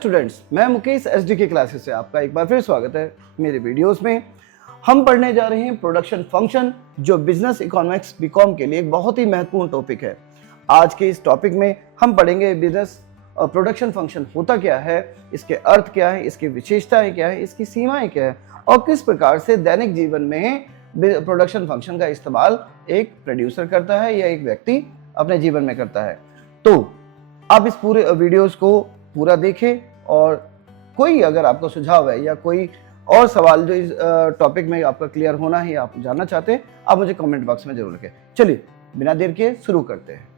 Students, मैं Mukesh SD के classes से आपका एक बार फिर स्वागत है। मेरे वीडियोस में हम पढ़ने जा रहे हैं प्रोडक्शन फंक्शन, जो बिजनेस इकोनॉमिक्स बीकॉम के लिए एक बहुत ही महत्वपूर्ण टॉपिक है। आज के इस टॉपिक में हम पढ़ेंगे बिजनेस प्रोडक्शन फंक्शन होता क्या है, इसके अर्थ क्या है, इसकी विशेषताएं क्या है, इसकी सीमाएं क्या है और किस प्रकार से दैनिक जीवन में प्रोडक्शन फंक्शन का इस्तेमाल एक प्रोड्यूसर करता है या एक व्यक्ति अपने जीवन में करता है। तो आप इस पूरे वीडियोस को पूरा देखें और कोई अगर आपको सुझाव है या कोई और सवाल जो इस टॉपिक में आपका क्लियर होना है या आप जानना चाहते हैं, आप मुझे कमेंट बॉक्स में जरूर लिखें। चलिए बिना देर के शुरू करते हैं।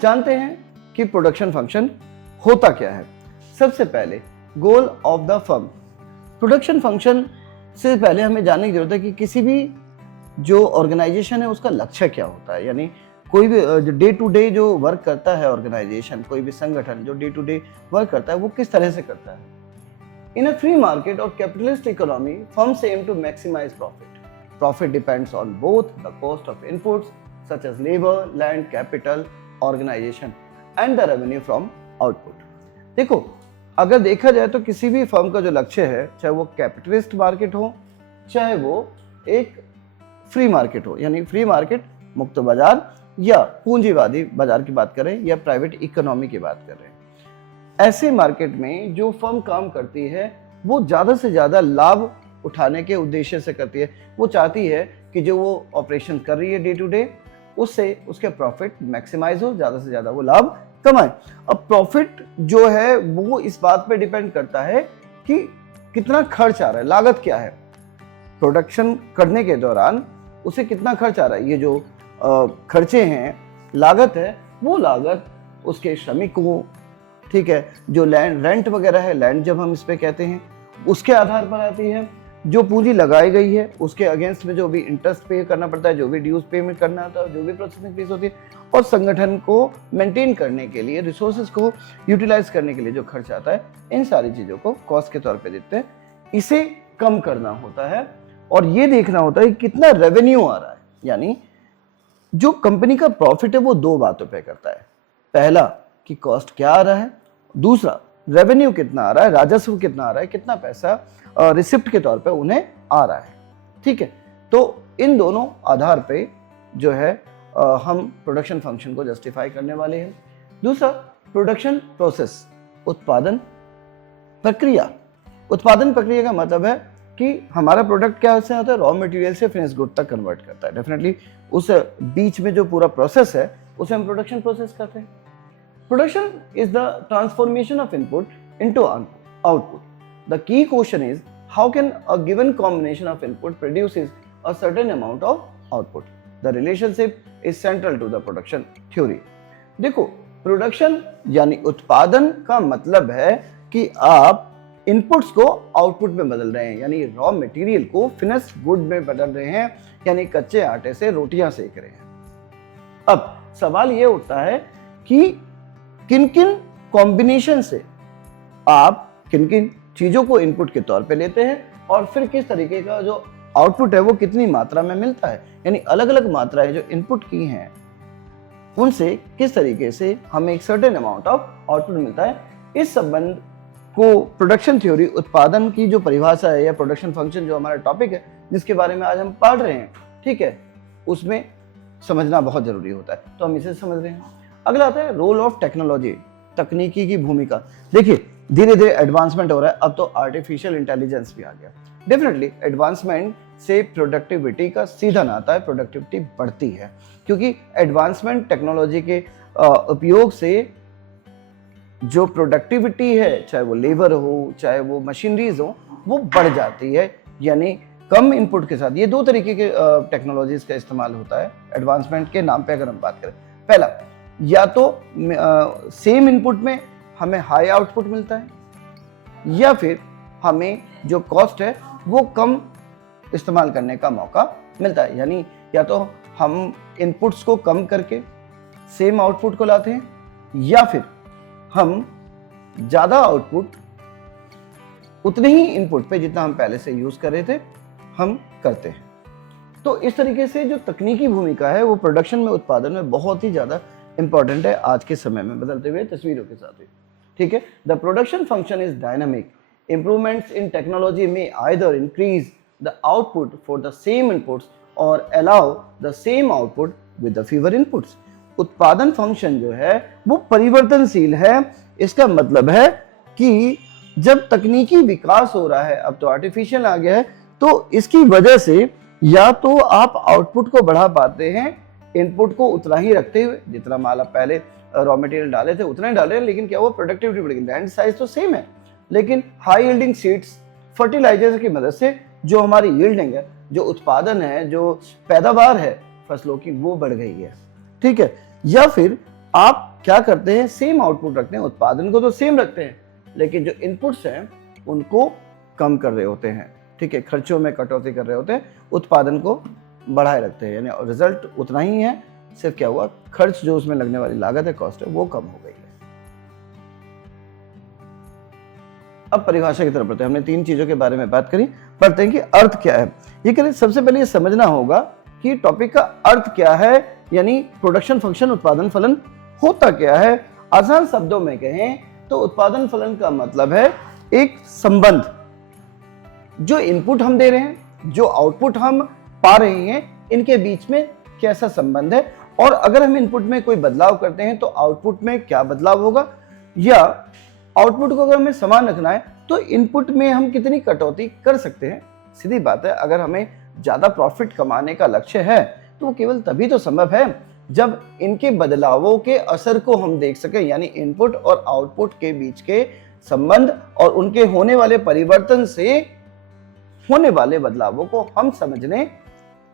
जानते हैं कि प्रोडक्शन फंक्शन होता क्या है। सबसे पहले goal of the firm. Production function से पहले हमें जानने की जरूरत है कि किसी भी जो ऑर्गेनाइजेशन है उसका लक्ष्य क्या होता है। यानी कोई भी डे टू डे जो वर्क करता है ऑर्गेनाइजेशन, कोई भी संगठन जो डे टू डे वर्क करता है वो किस तरह से करता है। इन अ फ्री मार्केट और capitalist economy, firms aim to maximise profit. Profit depends on both the cost of inputs such as labour, land, capital, organisation and the revenue from output. देखो, अगर देखा जाए तो किसी भी फर्म का जो लक्ष्य है, चाहे वो कैपिटलिस्ट मार्केट हो, चाहे वो एक फ्री मार्केट हो, यानी फ्री मार्केट मुक्त बाजार या पूंजीवादी बाजार की बात करें या प्राइवेट इकोनॉमी की बात कर रहे हैं, ऐसे मार्केट में जो फर्म काम करती है वो ज़्यादा से ज़्यादा लाभ उठाने के उद्देश्य से करती है। वो चाहती है कि जो वो ऑपरेशन कर रही है डे टू डे, उससे उसके प्रॉफिट मैक्सिमाइज हो, ज़्यादा से ज़्यादा वो लाभ कमाए। अब प्रॉफिट जो है वो इस बात पे डिपेंड करता है कि कितना खर्च आ रहा है, लागत क्या है प्रोडक्शन करने के दौरान, उसे कितना खर्च आ रहा है। ये जो खर्चे हैं, लागत है, वो लागत उसके श्रमिकों, ठीक है, जो लैंड रेंट वगैरह है, लैंड जब हम इस पे कहते हैं, उसके आधार पर आती है। जो पूंजी लगाई गई है उसके अगेंस्ट में जो भी इंटरेस्ट पे करना पड़ता है, जो भी ड्यूज पेमेंट करना होता है, जो भी प्रोसेसिंग फीस होती है, और संगठन को मेंटेन करने के लिए, रिसोर्सेज को यूटिलाइज करने के लिए जो खर्च आता है, इन सारी चीज़ों को कॉस्ट के तौर पे देते हैं। इसे कम करना होता है और ये देखना होता है कि कितना रेवेन्यू आ रहा है। यानी जो कंपनी का प्रॉफिट है वो दो बातों पे करता है। पहला कि कॉस्ट क्या आ रहा है, दूसरा रेवेन्यू कितना आ रहा है, राजस्व कितना आ रहा है, कितना पैसा रिसिप्ट के तौर पे उन्हें आ रहा है। ठीक है, तो इन दोनों आधार पे जो है हम प्रोडक्शन फंक्शन को जस्टिफाई करने वाले हैं। दूसरा प्रोडक्शन प्रोसेस, उत्पादन प्रक्रिया। उत्पादन प्रक्रिया का मतलब है कि हमारा प्रोडक्ट क्या से होता है, रॉ मटेरियल से फिनिश गुड तक कन्वर्ट करता है। डेफिनेटली उस बीच में जो पूरा प्रोसेस है उसे हम प्रोडक्शन प्रोसेस कहते हैं। Production is the transformation of input into output. The key question is how can a given combination of input produces a certain amount of output. The relationship is central to the production theory. देखो, production यानी उत्पादन का मतलब है कि आप inputs को output में बदल रहे हैं, यानी रॉ मटेरियल को फिनिश गुड में बदल रहे हैं, यानी कच्चे आटे से रोटियां सेक रहे हैं। अब सवाल यह उठता है कि किन किन कॉम्बिनेशन से आप किन किन चीजों को इनपुट के तौर पे लेते हैं और फिर किस तरीके का जो आउटपुट है वो कितनी मात्रा में मिलता है। यानी अलग अलग मात्राएं जो इनपुट की हैं उनसे किस तरीके से हमें एक सर्टेन अमाउंट ऑफ आउटपुट मिलता है। इस संबंध को प्रोडक्शन थ्योरी, उत्पादन की जो परिभाषा है या प्रोडक्शन फंक्शन जो हमारा टॉपिक है जिसके बारे में आज हम पढ़ रहे हैं, ठीक है, उसमें समझना बहुत जरूरी होता है। तो हम इसे समझ रहे हैं। अगला आता है रोल ऑफ टेक्नोलॉजी, तकनीकी की भूमिका। देखिए, धीरे धीरे एडवांसमेंट हो रहा है, अब तो आर्टिफिशियल इंटेलिजेंस भी आ गया। डेफिनेटली एडवांसमेंट से प्रोडक्टिविटी का सीधा नाता है, प्रोडक्टिविटी बढ़ती है क्योंकि एडवांसमेंट टेक्नोलॉजी के उपयोग से जो प्रोडक्टिविटी है, चाहे वो लेबर हो चाहे वो मशीनरीज हो, वो बढ़ जाती है। यानी कम इनपुट के साथ ये दो तरीके के टेक्नोलॉजीज का इस्तेमाल होता है एडवांसमेंट के नाम पे अगर हम बात करें। पहला, या तो सेम इनपुट में हमें हाई आउटपुट मिलता है या फिर हमें जो कॉस्ट है वो कम इस्तेमाल करने का मौका मिलता है। यानी या तो हम इनपुट्स को कम करके सेम आउटपुट को लाते हैं या फिर हम ज़्यादा आउटपुट उतने ही इनपुट पे जितना हम पहले से यूज़ कर रहे थे हम करते हैं। तो इस तरीके से जो तकनीकी भूमिका है वो प्रोडक्शन में, उत्पादन में बहुत ही ज़्यादा इंपॉर्टेंट है आज के समय में बदलते हुए तस्वीरों के साथ ही, ठीक है। The production function is dynamic, improvements in technology may either increase the output for the same inputs or allow the same output with the fewer inputs। उत्पादन फंक्शन जो है वो परिवर्तनशील है। इसका मतलब है कि जब तकनीकी विकास हो रहा है, अब तो आर्टिफिशियल आ गया है, तो इसकी वजह से या तो आप आउटपुट को बढ़ा पाते हैं इनपुट को उतना ही रखते हुए, जितना माल आप पहले रॉ मटेरियल डाले थे उतना ही डाल रहे हैं, लेकिन क्या वो प्रोडक्टिविटी बढ़ेगी, लैंड साइज तो सेम है, लेकिन हाई यील्डिंग सीड्स फर्टिलाइजर्स की मदद से जो हमारी यील्डिंग है, जो उत्पादन है, जो पैदावार है फसलों की, वो बढ़ गई है, ठीक है। या फिर आप क्या करते हैं, सेम आउटपुट रखते हैं, उत्पादन को तो सेम रखते हैं लेकिन जो इनपुट्स हैं उनको कम कर रहे होते हैं, ठीक है, खर्चों में कटौती कर रहे होते हैं, उत्पादन को बढ़ाए रखते हैं, यानी रिजल्ट उतना ही है, सिर्फ क्या हुआ, खर्च जो उसमें लगने वाली लागत है, कॉस्ट है, वो कम हो गई है। अब परिभाषा की तरफ बढ़ते हैं। हमने तीन चीजों के बारे में बात करी, पढ़ते हैं कि अर्थ क्या है। ये करें, सबसे पहले ये समझना होगा कि टॉपिक का अर्थ क्या है, यानी प्रोडक्शन फंक्शन, उत्पादन फलन होता क्या है। आसान शब्दों में कहें तो उत्पादन फलन का मतलब है एक संबंध, जो इनपुट हम दे रहे हैं, जो आउटपुट हम पा रहे हैं, इनके बीच में कैसा संबंध है, और अगर हम इनपुट में कोई बदलाव करते हैं तो आउटपुट में क्या बदलाव होगा, या आउटपुट को अगर हमें समान रखना है तो इनपुट में हम कितनी कटौती कर सकते हैं। सीधी बात है, अगर हमें ज्यादा प्रॉफिट कमाने का लक्ष्य है तो वो केवल तभी तो संभव है जब इनके बदलावों के असर को हम देख सकें, यानी इनपुट और आउटपुट के बीच के संबंध और उनके होने वाले परिवर्तन से होने वाले बदलावों को हम समझने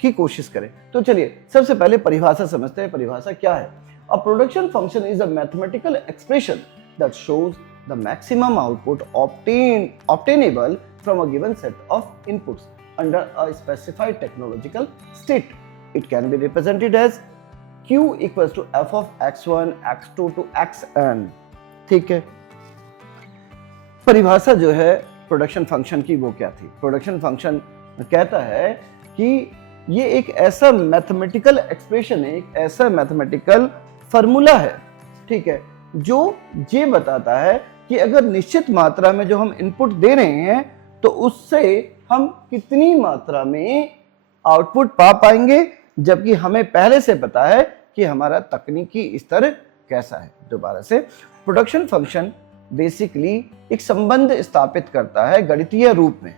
की कोशिश करें। तो चलिए सबसे पहले परिभाषा समझते हैं। परिभाषा क्या है? A production function is a mathematical expression that shows the maximum output obtainable from a given set of inputs under a specified technological state. It can be represented as Q equals to f of x1 x2 to xn। ठीक है, परिभाषा जो है production function की वो क्या थी? Production function कहता है कि ये एक ऐसा मैथमेटिकल एक्सप्रेशन है, एक ऐसा मैथमेटिकल फॉर्मूला है, ठीक है, जो ये बताता है कि अगर निश्चित मात्रा में जो हम इनपुट दे रहे हैं तो उससे हम कितनी मात्रा में आउटपुट पा पाएंगे, जबकि हमें पहले से पता है कि हमारा तकनीकी स्तर कैसा है। दोबारा से, प्रोडक्शन फंक्शन बेसिकली एक संबंध स्थापित करता है गणितीय रूप में।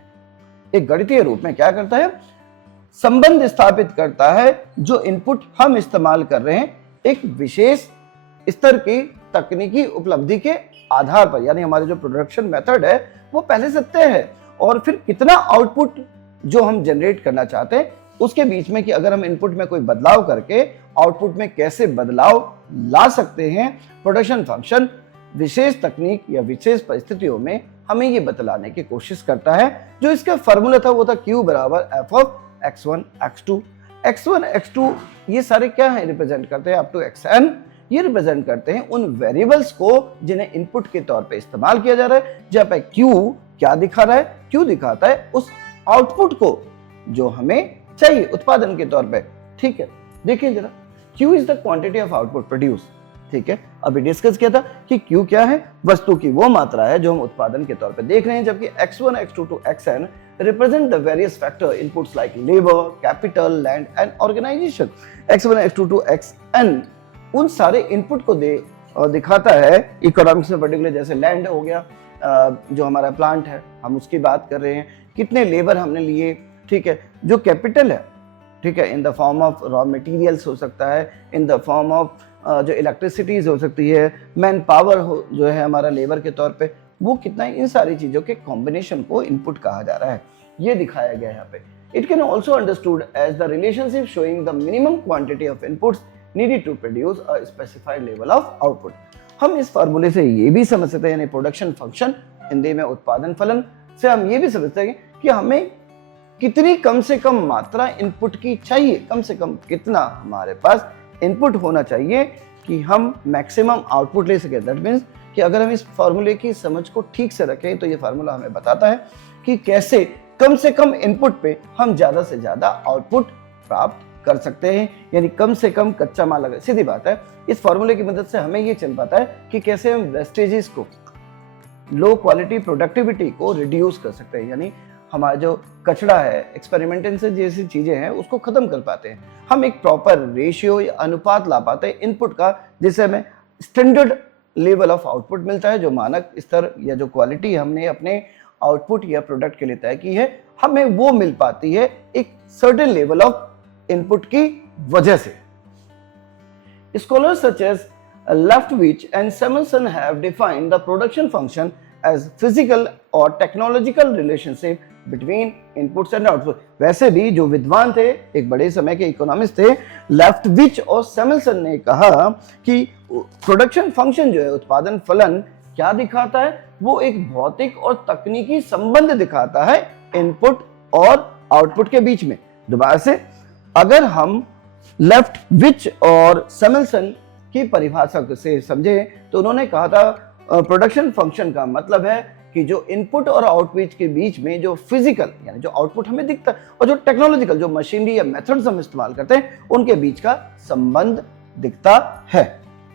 एक गणितीय रूप में क्या करता है? संबंध स्थापित करता है जो इनपुट हम इस्तेमाल कर रहे हैं एक विशेष स्तर की तकनीकी उपलब्धि के आधार पर, यानी हमारे जो प्रोडक्शन मेथड है वो पहले से तय है, और फिर कितना आउटपुट जो हम जनरेट करना चाहते हैं उसके बीच में कि अगर हम इनपुट में कोई बदलाव करके आउटपुट में कैसे बदलाव ला सकते हैं, प्रोडक्शन फंक्शन विशेष तकनीक या विशेष परिस्थितियों में हमें ये बतलाने की कोशिश करता है। जो इसका फॉर्मूला था वो था Q बराबर f of x1 x2। x1 x2 ये सारे क्या है, रिप्रेजेंट करते हैं अप टू xn, ये रिप्रेजेंट करते हैं उन वेरिएबल्स को जिन्हें इनपुट के तौर पे इस्तेमाल किया जा रहा है। जहाँ पे Q क्या दिखा रहा है? Q दिखाता है उस आउटपुट को जो हमें चाहिए उत्पादन के तौर पे, ठीक है। देखिए जरा, Q is the quantity of output produce, ठीक है। अभी डिस्कस किया था कि Q क्या है? वस्तु की वो मात्रा है जो हम उत्पादन के तौर पे देख रहे हैं, जबकि x1 x2 to xn represent the various factor inputs like labor, capital, land and organization। x1 x2 to xn उन सारे इनपुट को दिखाता है इकोनॉमिक्स में, पर्टिकुलर जैसे लैंड हो गया, जो हमारा प्लांट है हम उसकी बात कर रहे हैं, कितने लेबर हमने लिए, ठीक है, जो कैपिटल है, ठीक है, in the form of raw materials हो सकता है, इन द फॉर्म ऑफ जो इलेक्ट्रिसिटीज हो सकती है, मैन पावर हो जो है हमारा लेबर के तौर पे, वो कितना है, इन सारी चीजों के कॉम्बिनेशन को इनपुट कहा जा रहा है। ये दिखाया गया है यहाँ पे। It can also understood as the relationship showing the minimum quantity of inputs needed to produce a specified level of output। हम इस फार्मूले से ये भी समझ सकते हैं, यानी प्रोडक्शन फंक्शन हिंदी में उत्पादन फलन से हम ये भी समझते हैं कि हमें कितनी कम से कम मात्रा इनपुट की चाहिए, कम से कम कितना हमारे पास इनपुट होना चाहिए कि हम मैक्सिमम आउटपुट ले सके। दैट मीन्स कि अगर हम इस फार्मूले की समझ को ठीक से रखें तो ये फार्मूला हमें बताता है कि कैसे कम से कम इनपुट पे हम ज्यादा से ज्यादा आउटपुट प्राप्त कर सकते हैं, यानी कम से कम कच्चा माल लगा। सीधी बात है, इस फॉर्मूले की मदद से हमें ये चल पाता है कि कैसे हम वेस्टेजेस को, लो क्वालिटी प्रोडक्टिविटी को रिड्यूस कर सकते हैं, यानी हमारा जो कचरा है, एक्सपेरिमेंटेशन से जैसी चीजें हैं उसको खत्म कर पाते हैं। हम एक प्रॉपर रेशियो या अनुपात ला पाते हैं इनपुट का, जिससे हमें स्टैंडर्ड लेवल ऑफ आउटपुट मिलता है, जो मानक स्तर या जो क्वालिटी हमने अपने आउटपुट या प्रोडक्ट के लिए तय की है, हमें वो मिल पाती है एक सर्टेन लेवल ऑफ इनपुट की वजह से। Scholars such as Leftwich and Samuelson have defined the production function as physical or technological relationship between inputs and outputs। वैसे भी जो विद्वान थे, एक बड़े समय के इकोनॉमिस्ट थे, लेफ्टविच और सैमुएल्सन ने कहा कि प्रोडक्शन फंक्शन जो है, उत्पादन फलन क्या दिखाता है, वो एक भौतिक और तकनीकी संबंध दिखाता है इनपुट और आउटपुट के बीच में। दोबारा से, अगर हम लेफ्टविच और सैमुएल्सन की परिभाषा से समझे तो उन्होंने कहा था प्रोडक्शन फंक्शन का मतलब है कि जो इनपुट और आउटपुट के बीच में जो फिजिकल, यानी जो आउटपुट हमें दिखता है, और जो टेक्नोलॉजिकल, जो मशीनरी या मेथड्स हम इस्तेमाल करते हैं, उनके बीच का संबंध दिखता है।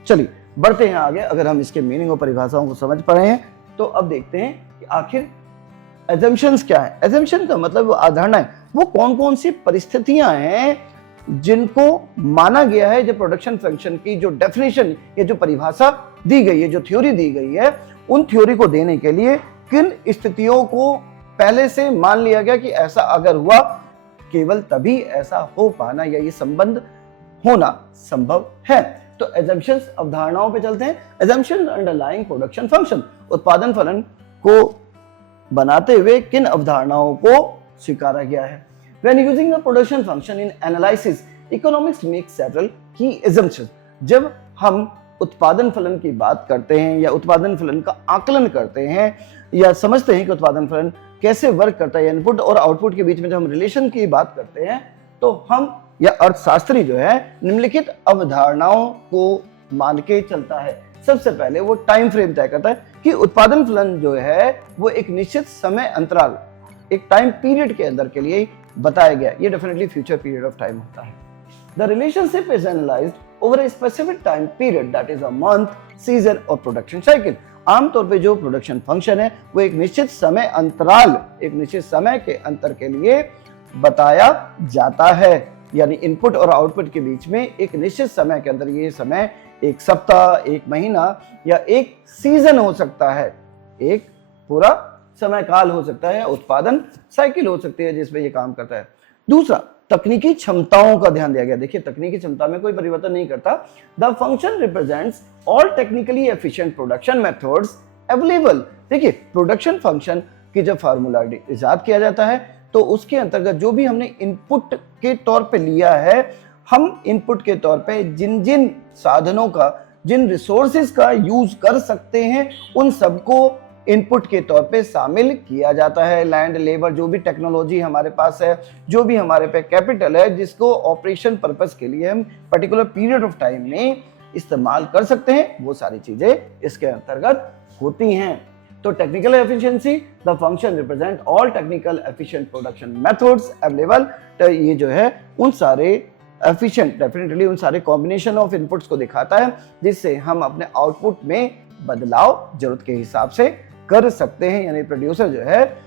चलिए बढ़ते हैं आगे। अगर हम इसके मीनिंग और परिभाषाओं को समझ पा रहे हैं तो अब देखते हैं कि आखिर एजम्पशंस क्या है। एजम्पशन का मतलब आधारणाएं, वो कौन कौन सी परिस्थितियां हैं जिनको माना गया है, जब प्रोडक्शन फंक्शन की जो डेफिनेशन या जो परिभाषा दी गई है, जो थ्योरी दी गई है, उन थ्योरी को देने के लिए किन स्थितियों को पहले से मान लिया गया कि ऐसा अगर हुआ, केवल तभी ऐसा हो पाना या ये संबंध होना संभव है। तो एजम्पशंस, अवधारणाओं पे चलते हैं। एजम्पशन अंडरलाइंग प्रोडक्शन फंक्शन, उत्पादन फलन को बनाते हुए किन अवधारणाओं को स्वीकारा गया है। When using the production function in analysis, economics makes several key assumptions। जब हम उत्पादन फलन की बात करते हैं या उत्पादन फलन का आकलन करते हैं या समझते हैं कि उत्पादन फलन कैसे वर्क करता है, इनपुट और आउटपुट के बीच में जब हम रिलेशन की बात करते हैं, तो हम या अर्थशास्त्री जो है निम्नलिखित अवधारणाओं को मान के चलता है। सबसे पहले वो टाइम फ्रेम तय करता है कि उत्पादन फलन जो है वो एक निश्चित समय अंतराल, एक टाइम पीरियड के अंदर के लिए बताया गया। ये definitely future period of time होता है। The relationship is analysed over a specific time period, that is a month, season और प्रोडक्शन साइकिल। आमतौर पे जो प्रोडक्शन फंक्शन है वो एक निश्चित समय अंतराल, एक निश्चित समय के अंतर के लिए बताया जाता है, यानी इनपुट और आउटपुट के बीच में एक निश्चित समय के अंदर, ये समय एक सप्ताह, एक महीना या एक सीजन हो सकता है, एक पूरा समय काल हो सकता है, उत्पादन साइकिल हो सकती है जिसमें ये काम करता है। दूसरा, तकनीकी क्षमताओं का ध्यान दिया गया। देखिए, तकनीकी क्षमता में कोई परिवर्तन नहीं करता। The function represents all technically efficient production methods available. देखिए, प्रोडक्शन फंक्शन की जब फार्मूला इजाद किया जाता है तो उसके अंतर्गत जो भी हमने इनपुट के तौर पे लिया है, हम इनपुट के तौर पे जिन जिन साधनों का, जिन रिसोर्सेज का यूज कर सकते हैं, उन सबको इनपुट के तौर पे शामिल किया जाता है। लैंड, लेबर, जो भी टेक्नोलॉजी हमारे पास है, जो भी हमारे पे कैपिटल है, जिसको ऑपरेशन पर्पस के लिए हम पर्टिकुलर पीरियड ऑफ टाइम में इस्तेमाल कर सकते हैं, वो सारी चीजें इसके अंतर्गत होती हैं। तो technical efficiency, the function represent all technical efficient production methods available. तो ये जो है उन सारे एफिशिएंट, डेफिनेटली उन सारे कॉम्बिनेशन ऑफ इनपुट्स को दिखाता है जिससे हम अपने आउटपुट में बदलाव जरूरत के हिसाब से कर सकते हैं, यानी प्रोड्यूसर जो है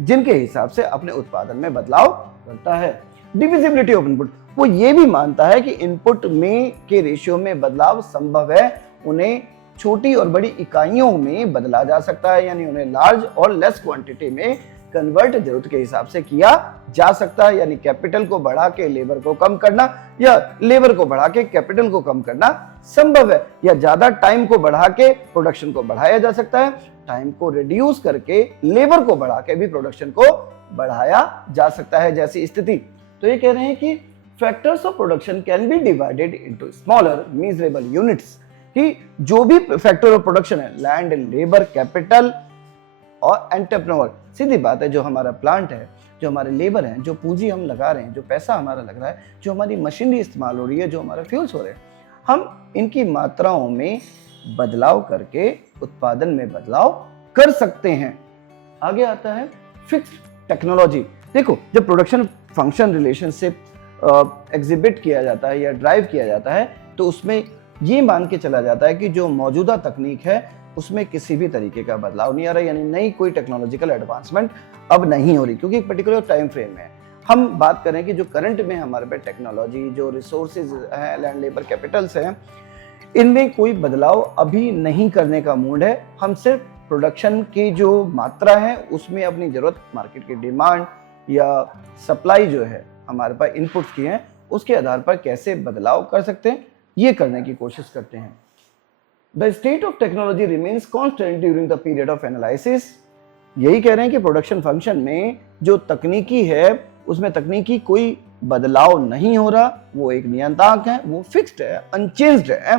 जिनके हिसाब से अपने उत्पादन में बदलाव करता है। डिविजिबिलिटी ऑफ इनपुट, वो ये भी मानता है कि इनपुट में के रेशियो में बदलाव संभव है, उन्हें छोटी और बड़ी इकाइयों में बदला जा सकता है, यानी उन्हें लार्ज और लेस क्वांटिटी में कन्वर्ट जरूरत के हिसाब से किया जा सकता है, यानी कैपिटल को बढ़ा के लेबर को कम करना या लेबर को बढ़ा के कैपिटल को कम करना संभव है, या ज्यादा टाइम को बढ़ा के प्रोडक्शन को बढ़ाया जा सकता है, टाइम को रिड्यूस करके लेबर को बढ़ा के भी प्रोडक्शन को बढ़ाया जा सकता है जैसी स्थिति। तो ये कह रहे हैं कि factors of production can be divided into smaller measurable units, कि जो भी फैक्टर ऑफ प्रोडक्शन है, लैंड, लेबर, कैपिटल और एंटरप्रेन्योर, सीधी बात है, जो हमारा प्लांट है, जो हमारे लेबर हैं, जो पूंजी हम लगा रहे हैं, जो पैसा हमारा लग रहा है, जो हमारी मशीनरी इस्तेमाल हो रही है, जो हमारे फ्यूल्स हो रहे हैं, हम इनकी मात्राओं में बदलाव करके उत्पादन में बदलाव कर सकते हैं। आगे आता है फिक्स्ड टेक्नोलॉजी। देखो, जब प्रोडक्शन फंक्शन रिलेशनशिप एग्जिबिट किया जाता है या ड्राइव किया जाता है, तो उसमें ये मान के चला जाता है कि जो मौजूदा तकनीक है उसमें किसी भी तरीके का बदलाव नहीं आ रहा, यानी नई कोई टेक्नोलॉजिकल एडवांसमेंट अब नहीं हो रही, क्योंकि एक पर्टिकुलर टाइम फ्रेम में है। हम बात करें कि जो करंट में हमारे पे टेक्नोलॉजी, जो रिसोर्सेज हैं, लैंड लेबर कैपिटल्स हैं, इनमें कोई बदलाव अभी नहीं करने का मूड है। हम सिर्फ प्रोडक्शन की जो मात्रा है उसमें अपनी ज़रूरत, मार्केट की डिमांड या सप्लाई जो है हमारे पास इनपुट्स की है, उसके आधार पर कैसे बदलाव कर सकते हैं, ये करने की कोशिश करते हैं। The state of technology remains constant during the period of analysis. यही कह रहे हैं कि प्रोडक्शन फंक्शन में जो तकनीकी है उसमें तकनीकी कोई बदलाव नहीं हो रहा, वो एक नियतांक है, वो फिक्स्ड है, अनचेंज्ड है।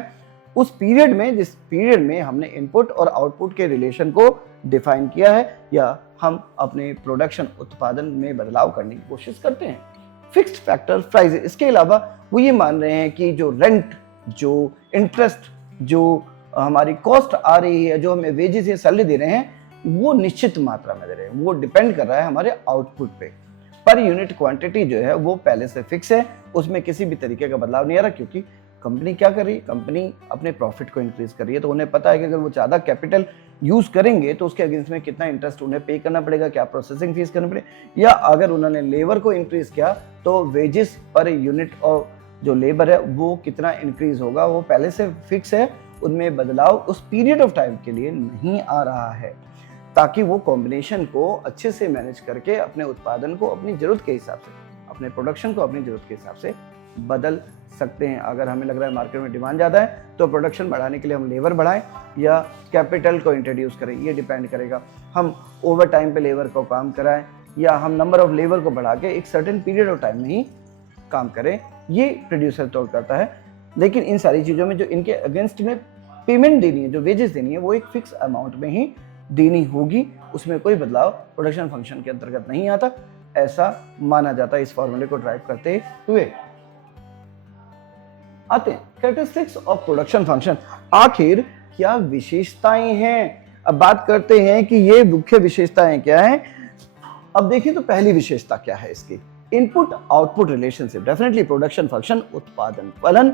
उस पीरियड में, जिस पीरियड में हमने इनपुट और आउटपुट के रिलेशन को डिफाइन किया है या हम अपने प्रोडक्शन उत्पादन में बदलाव करने की कोशिश करते हैं। Fixed factor price. इसके अलावा वो ये मान रहे हैं कि जो रेंट, जो इंटरेस्ट, जो हमारी कॉस्ट आ रही है, जो हमें वेजेस या सैलरी दे रहे हैं, वो निश्चित मात्रा में दे रहे हैं, वो डिपेंड कर रहा है हमारे आउटपुट पे। पर यूनिट क्वांटिटी जो है वो पहले से फिक्स है, उसमें किसी भी तरीके का बदलाव नहीं आ रहा, क्योंकि कंपनी क्या कर रही है, कंपनी अपने प्रॉफिट को इंक्रीज कर रही है, तो उन्हें पता है कि अगर वो ज़्यादा कैपिटल यूज करेंगे तो उसके अगेंस्ट में कितना इंटरेस्ट उन्हें पे करना पड़ेगा, क्या प्रोसेसिंग फीस करनी पड़ेगी, या अगर उन्होंने लेबर को इंक्रीज किया तो वेजेस पर यूनिट और जो लेबर है वो कितना इंक्रीज होगा, वो पहले से फिक्स है, उनमें बदलाव उस पीरियड ऑफ टाइम के लिए नहीं आ रहा है, ताकि वो कॉम्बिनेशन को अच्छे से मैनेज करके अपने उत्पादन को अपनी जरूरत के हिसाब से, अपने प्रोडक्शन को अपनी जरूरत के हिसाब से बदल सकते हैं। अगर हमें लग रहा है मार्केट में डिमांड ज़्यादा है तो प्रोडक्शन बढ़ाने के लिए हम लेबर बढ़ाएं या कैपिटल को इंट्रोड्यूस करें, ये डिपेंड करेगा। हम ओवर टाइम पे लेबर को काम कराएं या हम नंबर ऑफ लेबर को बढ़ा के एक सर्टेन पीरियड ऑफ टाइम में ही काम करें, ये प्रोड्यूसर तौर करता है। लेकिन इन सारी चीज़ों में जो इनके अगेंस्ट में पेमेंट देनी है, जो वेजेस देनी है, वो एक फिक्स अमाउंट में ही देनी होगी, उसमें कोई बदलाव प्रोडक्शन फंक्शन के अंतर्गत नहीं आता, ऐसा माना जाता है इस फॉर्मूले को ड्राइव करते हुए। आते हैं कैरेक्टरिस्टिक्स ऑफ प्रोडक्शन फंक्शन। आखिर क्या विशेषताएं हैं, अब बात करते हैं कि ये मुख्य विशेषताएं क्या हैं। अब देखिए तो पहली विशेषता क्या है इसकी, input output relationship. Definitely production function उत्पादन फलन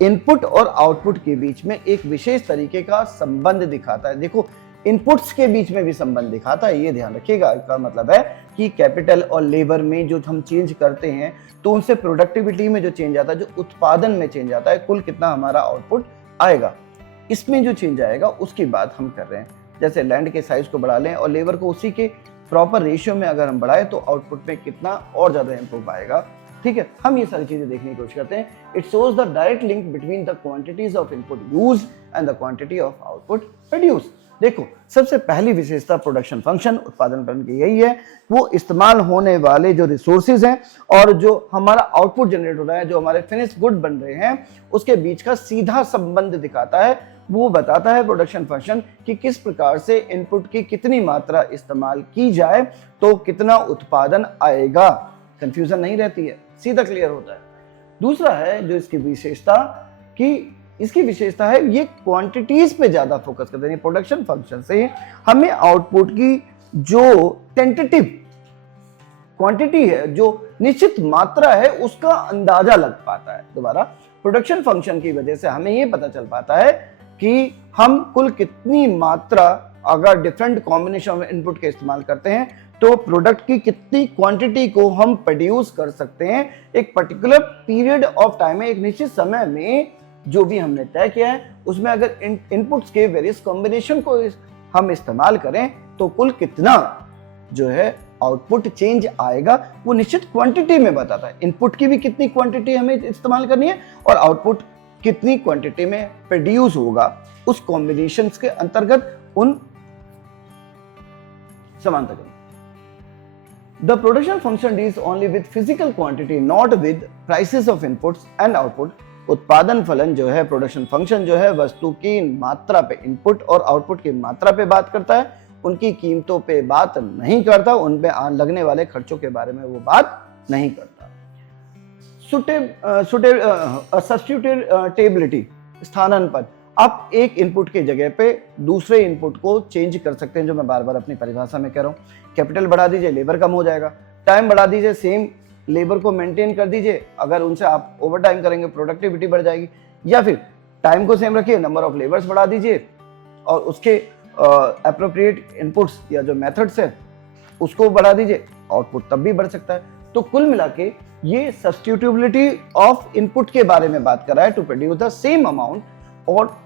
इनपुट और आउटपुट के बीच में एक विशेष तरीके का संबंध दिखाता है। देखो इनपुट्स के बीच में भी संबंध दिखाता है, ये ध्यान रखिएगा। इसका मतलब है कि कैपिटल और लेबर में जो हम चेंज करते हैं तो उनसे प्रोडक्टिविटी में जो चेंज आता है, जो उत्पादन में चेंज आता है, कुल कितना हमारा आउटपुट आएगा, इसमें जो चेंज आएगा उसकी बात हम कर रहे हैं। जैसे लैंड के साइज को बढ़ा लें और लेबर को उसी के प्रॉपर रेशियो में अगर हम बढ़ाएं तो आउटपुट में कितना और ज्यादा इंप्रूव आएगा। ठीक है, हम ये सारी चीजें देखने की कोशिश करते हैं। It shows the direct link between the quantities of input use and the quantity of output produce. देखो सबसे पहली विशेषता प्रोडक्शन फंक्शन उत्पादन फलन की यही है, वो इस्तेमाल होने वाले जो रिसोर्सेज हैं और जो हमारा आउटपुट जनरेट हो रहा है, जो हमारे फिनिश गुड बन रहे हैं, उसके बीच का सीधा संबंध दिखाता है। वो बताता है प्रोडक्शन फंक्शन कि किस प्रकार से इनपुट की कितनी मात्रा इस्तेमाल की जाए तो कितना उत्पादन आएगा। कंफ्यूजन नहीं रहती है, सीधा क्लियर होता है। दूसरा है जो इसकी विशेषता, कि इसकी विशेषता है ये क्वांटिटीज पे ज्यादा फोकस करते हैं। प्रोडक्शन फंक्शन से हमें आउटपुट की जो टेंटेटिव क्वांटिटी है, जो निश्चित मात्रा है, उसका अंदाजा लग पाता है। दोबारा प्रोडक्शन फंक्शन की वजह से हमें ये पता चल पाता है कि हम कुल कितनी मात्रा अगर डिफरेंट कॉम्बिनेशन ऑफ इनपुट के इस्तेमाल करते हैं तो प्रोडक्ट की कितनी क्वांटिटी को हम प्रोड्यूस कर सकते हैं एक पर्टिकुलर पीरियड ऑफ टाइम में, एक निश्चित समय में। जो भी हमने तय किया है उसमें अगर इनपुट्स के वेरियस कॉम्बिनेशन को हम इस्तेमाल करें तो कुल कितना जो है आउटपुट चेंज आएगा, वो निश्चित क्वांटिटी में बताता है। इनपुट की भी कितनी क्वांटिटी हमें इस्तेमाल करनी है और आउटपुट कितनी क्वांटिटी में प्रोड्यूस होगा उस कॉम्बिनेशंस के अंतर्गत उन समानता करें। The production function deals only with physical quantity, not with prices of inputs and output. उत्पादन फलन जो है, प्रोडक्शन फंक्शन जो है, वस्तु की मात्रा पे, इनपुट और आउटपुट की मात्रा पे बात करता है, उनकी कीमतों पे बात नहीं करता, उन पे लगने वाले खर्चों के बारे में वो बात नहीं करता। सब्स्टिट्यूटेबिलिटी, स्थानांतरण। आप एक इनपुट की जगह पे दूसरे इनपुट को चेंज कर सकते हैं, जो मैं बार बार अपनी परिभाषा में कह रहा हूँ। कैपिटल बढ़ा दीजिए, लेबर कम हो जाएगा। टाइम बढ़ा दीजिए, सेम लेबर को मेंटेन कर दीजिए, अगर उनसे आप ओवर टाइम करेंगे प्रोडक्टिविटी बढ़ जाएगी, या फिर टाइम को सेम रखिए, नंबर ऑफ लेबर्स बढ़ा दीजिए और उसके एप्रोप्रिएट इनपुट्स या जो मेथड्स है उसको बढ़ा दीजिए, आउटपुट तब भी बढ़ सकता है। तो कुल मिला के ये सब्स्टिट्यूटेबिलिटी ऑफ इनपुट के बारे में बात कर रहा है, to produce the same amount और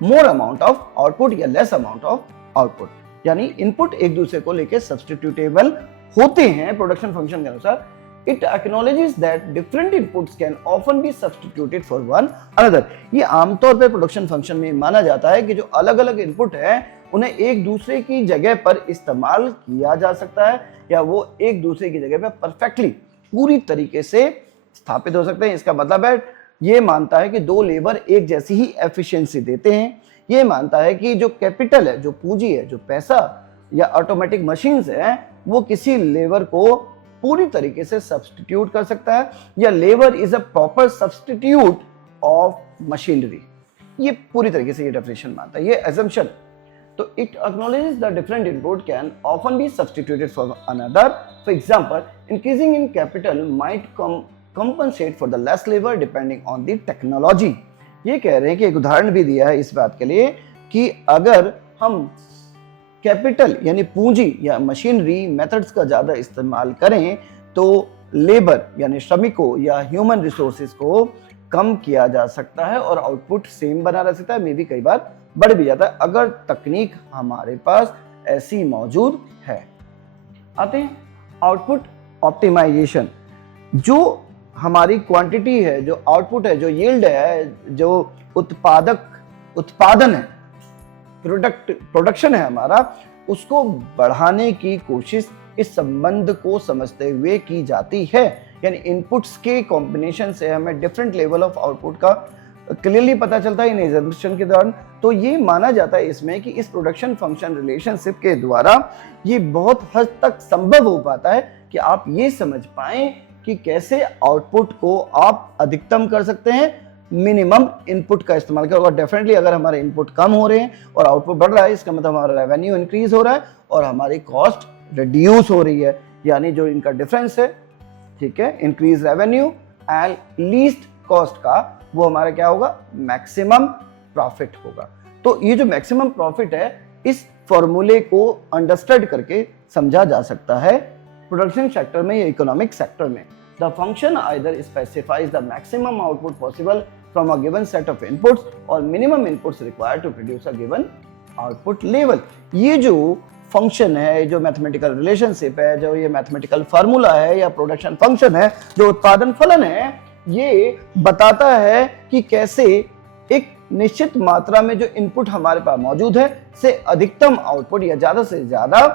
मोर अमाउंट ऑफ आउटपुट या लेस अमाउंट ऑफ आउटपुट, यानी इनपुट एक दूसरे को लेके सब्स्टिट्यूटेबल होते हैं प्रोडक्शन फंक्शन के अनुसार। It acknowledges that different inputs can often be substituted for one another। ये आमतौर पर प्रोडक्शन फंक्शन में माना जाता है कि जो अलग अलग इनपुट है उन्हें एक दूसरे की जगह पर इस्तेमाल किया जा सकता है, या वो एक दूसरे की जगह पर परफेक्टली पूरी तरीके से स्थापित हो सकते हैं। इसका मतलब है ये मानता है कि दो लेबर एक जैसी ही एफिशिएंसी देते हैं। ये मानता है कि जो कैपिटल है, जो पूंजी है, जो पैसा या ऑटोमेटिक मशीन्स है, वो किसी लेबर को पूरी तरीके से सब्स्टिट्यूट कर सकता है, या labour is a proper substitute of machinery. ये पूरी तरीके से ये डेफिनेशन मानता है, ये assumption। तो it acknowledges the different input can often be substituted for another। For example, increasing in capital might compensate for the less labor depending on the technology। ये कह रहे हैं कि एक उदाहरण भी दिया है इस बात के लिए कि अगर हम कैपिटल यानी पूंजी या मशीनरी मेथड्स का ज़्यादा इस्तेमाल करें तो लेबर यानी श्रमिकों या ह्यूमन रिसोर्सेज को कम किया जा सकता है और आउटपुट सेम बना रह सकता है, मे भी कई बार बढ़ भी जाता है, अगर तकनीक हमारे पास ऐसी मौजूद है। आते हैं आउटपुट ऑप्टिमाइजेशन। जो हमारी क्वांटिटी है, जो आउटपुट है, जो यील्ड है, जो उत्पादन है, प्रोडक्शन है हमारा, उसको बढ़ाने की कोशिश इस संबंध को समझते हुए की जाती है। यानी इनपुट्स के कॉम्बिनेशन से हमें डिफरेंट लेवल ऑफ आउटपुट का क्लियरली पता चलता है इन एग्जामिनेशन के दौरान। तो ये माना जाता है इसमें कि इस प्रोडक्शन फंक्शन रिलेशनशिप के द्वारा ये बहुत हद तक संभव हो पाता है कि आप ये समझ पाएं कि कैसे आउटपुट को आप अधिकतम कर सकते हैं मिनिमम इनपुट का इस्तेमाल कर। और डेफिनेटली अगर हमारे इनपुट कम हो रहे हैं और आउटपुट बढ़ रहा है, इसका मतलब हमारा रेवेन्यू इंक्रीज हो रहा है और हमारी कॉस्ट रिड्यूस हो रही है, यानी जो इनका डिफरेंस है, ठीक है, increase revenue and least cost का, वो हमारा क्या होगा, मैक्सिमम प्रॉफिट होगा। तो ये जो मैक्सिमम प्रॉफिट है इस फॉर्मूले को अंडरस्टैंड करके समझा जा सकता है प्रोडक्शन सेक्टर में या इकोनॉमिक सेक्टर में। The function either specifies the maximum output possible from a given set of inputs और minimum inputs required to produce a given output level। ये जो फंक्शन है, जो मैथमेटिकल रिलेशनशिप है, जो ये मैथमेटिकल फार्मूला है या प्रोडक्शन फंक्शन है, जो उत्पादन फलन है, ये बताता है कि कैसे एक निश्चित मात्रा में जो इनपुट हमारे पास मौजूद है से अधिकतम आउटपुट या ज्यादा से ज्यादा